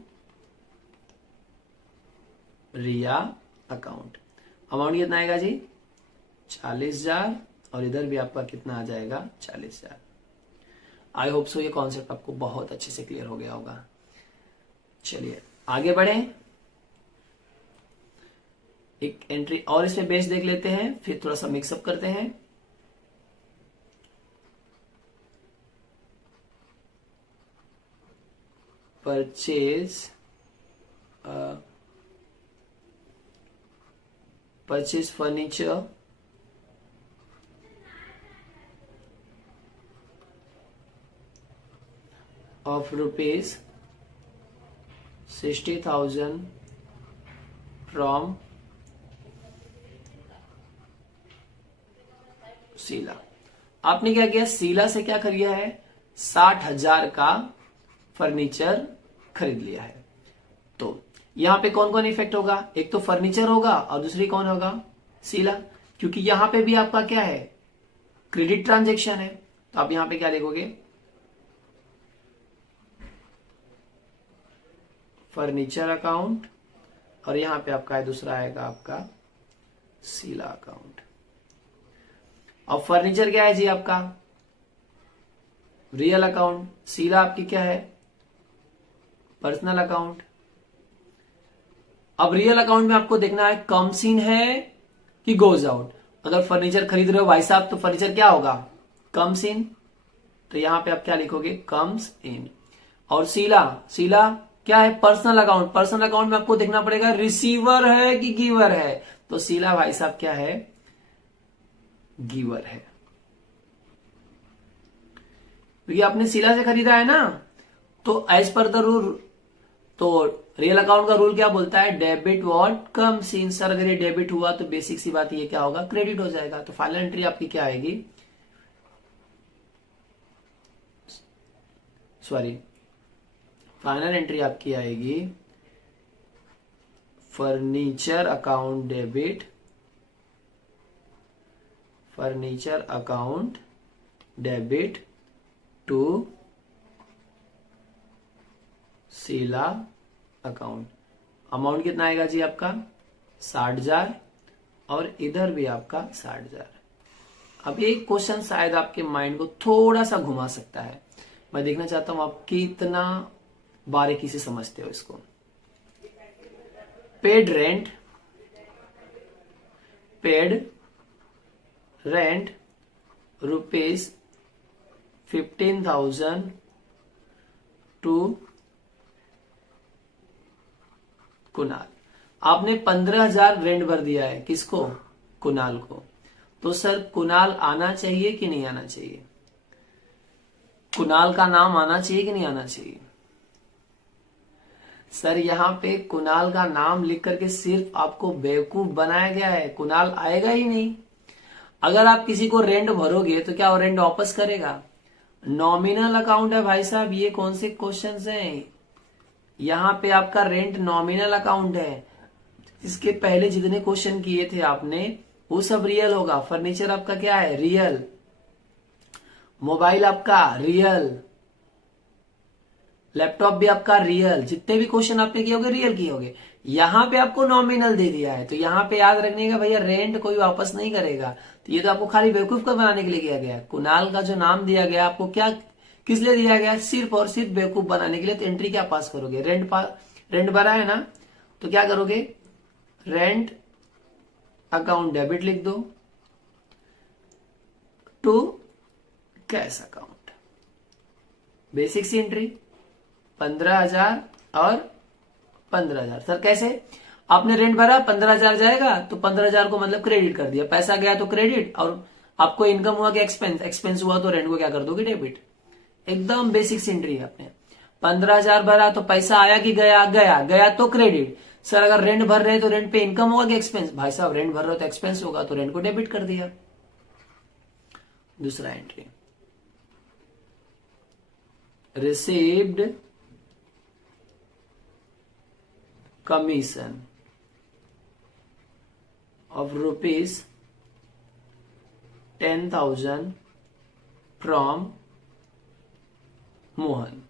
Riya account. Amount कितना आएगा जी, 40,000, और इधर भी आपका कितना आ जाएगा, 40,000। आई होप सो ये कॉन्सेप्ट आपको बहुत अच्छे से क्लियर हो गया होगा। चलिए आगे बढ़े, एक एंट्री और इसमें बेस देख लेते हैं, फिर थोड़ा सा मिक्सअप करते हैं। Purchase furniture of rupees 60,000 from Sheela. आपने क्या किया, शीला से क्या खरीदा है, 60,000 का फर्नीचर खरीद लिया है। तो यहां पे कौन कौन इफेक्ट होगा, एक तो फर्नीचर होगा और दूसरी कौन होगा, शीला, क्योंकि यहां पे भी आपका क्या है, क्रेडिट ट्रांजेक्शन है। तो आप यहां पे क्या लिखोगे, फर्नीचर अकाउंट, और यहां पे आपका है दूसरा आएगा आपका शीला अकाउंट। और फर्नीचर क्या है जी आपका, रियल अकाउंट, शीला आपकी क्या है, पर्सनल अकाउंट। अब रियल अकाउंट में आपको देखना है कम्स इन है कि गोज आउट। अगर फर्नीचर खरीद रहे हो भाई साहब तो फर्नीचर क्या होगा, कम्स इन, तो यहां पे आप क्या लिखोगे, कम्स इन। और शीला, शीला क्या है, पर्सनल अकाउंट, पर्सनल अकाउंट में आपको देखना पड़ेगा रिसीवर है कि गिवर है, तो शीला भाई साहब क्या है, गिवर है, क्योंकि आपने शीला से खरीदा है ना। तो एज पर द रूल, तो रियल अकाउंट का रूल क्या बोलता है, debit what comes in, sir अगर ये डेबिट हुआ तो बेसिक सी बात ये क्या होगा, क्रेडिट हो जाएगा। तो फाइनल एंट्री आपकी क्या आएगी, सॉरी फाइनल एंट्री आपकी आएगी furniture account debit, furniture account debit to Sheela account. Amount कितना आएगा जी आपका, 60,000, और इधर भी आपका 60,000। अब ये क्वेश्चन शायद आपके माइंड को थोड़ा सा घुमा सकता है, मैं देखना चाहता हूं आप कितना बारीकी से समझते हो इसको। Paid rent rupees 15,000 to Kunal. आपने 15,000 रेंट भर दिया है, किसको, कुणाल को। तो सर कुणाल आना चाहिए कि नहीं आना चाहिए, कुणाल का नाम आना चाहिए कि नहीं आना चाहिए। सर यहाँ पे कुणाल का नाम लिख करके सिर्फ आपको बेवकूफ बनाया गया है, कुणाल आएगा ही नहीं। अगर आप किसी को रेंट भरोगे तो क्या वो रेंट वापस करेगा, नॉमिनल अकाउंट है भाई साहब। ये कौन से क्वेश्चंस हैं, यहाँ पे आपका रेंट नॉमिनल अकाउंट है। इसके पहले जितने क्वेश्चन किए थे आपने वो सब रियल होगा। फर्नीचर आपका क्या है, रियल, मोबाइल आपका रियल, लैपटॉप भी आपका रियल, जितने भी क्वेश्चन आपने किए होंगे रियल किए होंगे। यहाँ पे आपको नॉमिनल दे दिया है, तो यहाँ पे याद रखने का भैया रेंट कोई वापस नहीं करेगा। तो ये तो आपको खाली बेवकूफ का बनाने के लिए किया गया है। कुणाल का जो नाम दिया गया आपको क्या किस लिए दिया गया, सिर्फ और सिर्फ बेवकूफ बनाने के लिए। तो एंट्री क्या पास करोगे, रेंट भरा है ना, तो क्या करोगे, रेंट अकाउंट डेबिट लिख दो टू कैश अकाउंट, बेसिक सी एंट्री 15,000 और 15,000। सर कैसे, आपने रेंट भरा 15,000 जाएगा तो 15,000 को मतलब क्रेडिट कर दिया, पैसा गया तो क्रेडिट, और आपको इनकम हुआ कि एक्सपेंस, एक्सपेंस हुआ तो रेंट को क्या कर दोगे, डेबिट। एकदम बेसिक एंट्री है। आपने 15,000 भरा तो पैसा आया कि गया, गया, गया तो क्रेडिट। सर अगर रेंट भर रहे तो रेंट पे इनकम होगा कि एक्सपेंस, भाई साहब रेंट भर रहे हो तो एक्सपेंस होगा, तो रेंट को डेबिट कर दिया। दूसरा entry, received commission of rupees 10,000 from Mohan.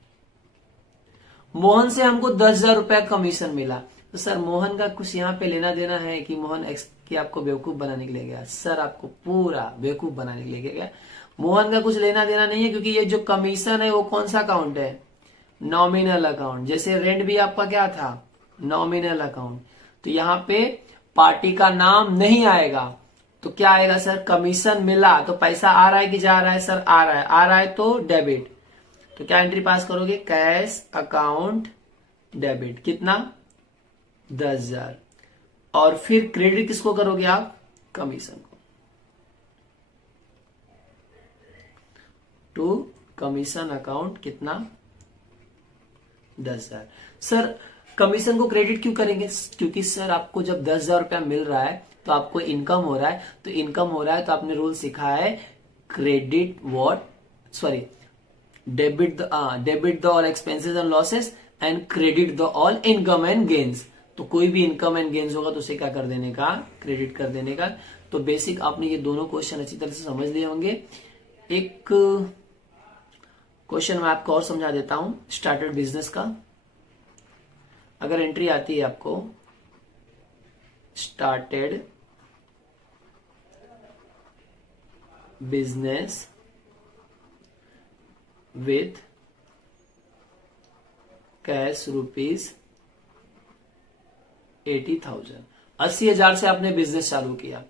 Mohan से हमको 10,000 रुपया कमीशन मिला। तो सर मोहन का कुछ यहाँ पे लेना देना है कि मोहन कि आपको बेवकूफ बनाने के लिए गया? सर आपको पूरा बेवकूफ बनाने के लिए गया। मोहन का कुछ लेना देना नहीं है, क्योंकि ये जो कमीशन है वो कौन सा अकाउंट है, नॉमिनल अकाउंट। जैसे रेंट भी आपका क्या था, नॉमिनल अकाउंट। तो यहाँ पे पार्टी का नाम नहीं आएगा, तो क्या आएगा सर, कमीशन मिला। तो पैसा आ रहा है कि जा रहा है, सर आ रहा है, आ रहा है तो डेबिट। तो क्या एंट्री पास करोगे, कैश अकाउंट डेबिट, कितना 10,000। और फिर क्रेडिट किसको करोगे आप, कमीशन को, टू कमीशन अकाउंट, कितना 10,000। सर कमीशन को क्रेडिट क्यों करेंगे, क्योंकि सर आपको जब 10,000 रुपया मिल रहा है तो आपको इनकम हो रहा है, तो इनकम हो रहा है तो आपने रूल सीखा है credit debit the all expenses and losses and credit the all income and gains. तो कोई भी इनकम एंड गेन्स होगा तो उसे क्या कर देने का, क्रेडिट कर देने का। तो बेसिक आपने ये दोनों क्वेश्चन अच्छी तरह से समझ लिए होंगे। एक क्वेश्चन मैं आपको और समझा देता हूं, स्टार्टेड बिजनेस का। अगर एंट्री आती है आपको, started business with cash rupees 80,000, 80,000 से आपने बिजनेस चालू किया,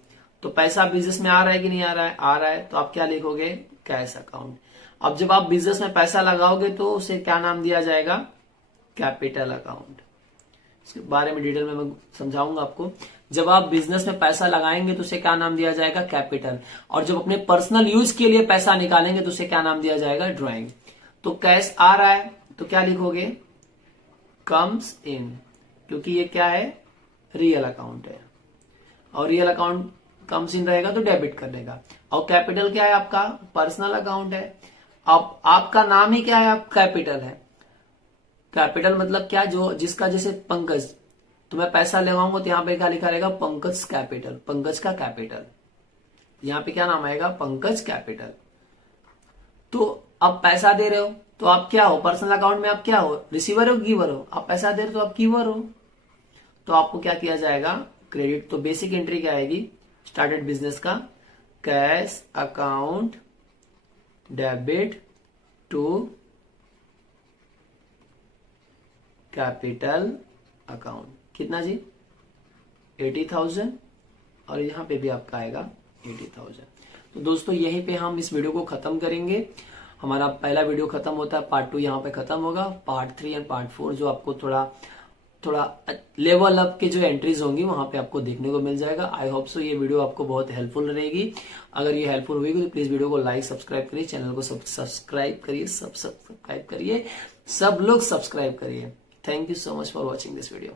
तो पैसा बिजनेस में आ रहा है कि नहीं आ रहा है, आ रहा है, तो आप क्या लिखोगे, कैश अकाउंट। अब जब आप बिजनेस में पैसा लगाओगे तो उसे क्या नाम दिया जाएगा, कैपिटल अकाउंट। इसके बारे में डिटेल में मैं समझाऊंगा आपको। जब आप बिजनेस में पैसा लगाएंगे तो उसे क्या नाम दिया जाएगा, कैपिटल। और जब अपने पर्सनल यूज के लिए पैसा निकालेंगे तो उसे क्या नाम दिया जाएगा, ड्राइंग। तो कैश आ रहा है तो क्या लिखोगे, कम्स इन, क्योंकि ये क्या है, रियल अकाउंट है, और रियल अकाउंट कम्स इन रहेगा तो डेबिट करने का। और कैपिटल क्या है आपका, पर्सनल अकाउंट है। अब आपका नाम ही क्या है, आप कैपिटल है। कैपिटल मतलब क्या, जो जिसका, जैसे पंकज, तो मैं पैसा लगाऊंगा तो यहाँ पे क्या लिखा रहेगा, पंकज कैपिटल, पंकज का कैपिटल। यहाँ पे क्या नाम आएगा, पंकज कैपिटल। तो अब पैसा दे रहे हो तो आप क्या हो, पर्सनल अकाउंट में आप क्या हो, रिसीवर हो, गिवर हो। आप पैसा दे रहे हो तो आप गिवर हो, तो आपको क्या किया जाएगा, क्रेडिट। तो बेसिक एंट्री क्या आएगी, स्टार्टेड बिजनेस का, cash account debit to capital account, कितना जी, 80,000, और यहां पे भी आपका आएगा 80,000। तो दोस्तों यहीं पे हम इस वीडियो को खत्म करेंगे। हमारा पहला वीडियो खत्म होता है, पार्ट 2 यहाँ पे खत्म होगा। पार्ट 3 एंड पार्ट 4 जो आपको थोड़ा लेवल अप के जो एंट्रीज होंगी वहां पे आपको देखने को मिल जाएगा। आई होप सो ये वीडियो आपको बहुत हेल्पफुल रहेगी। अगर ये हेल्पफुल हुई तो प्लीज वीडियो को लाइक सब्सक्राइब करिए, चैनल को सब्सक्राइब करिए, सब लोग सब्सक्राइब करिए। Thank you so much for watching this video.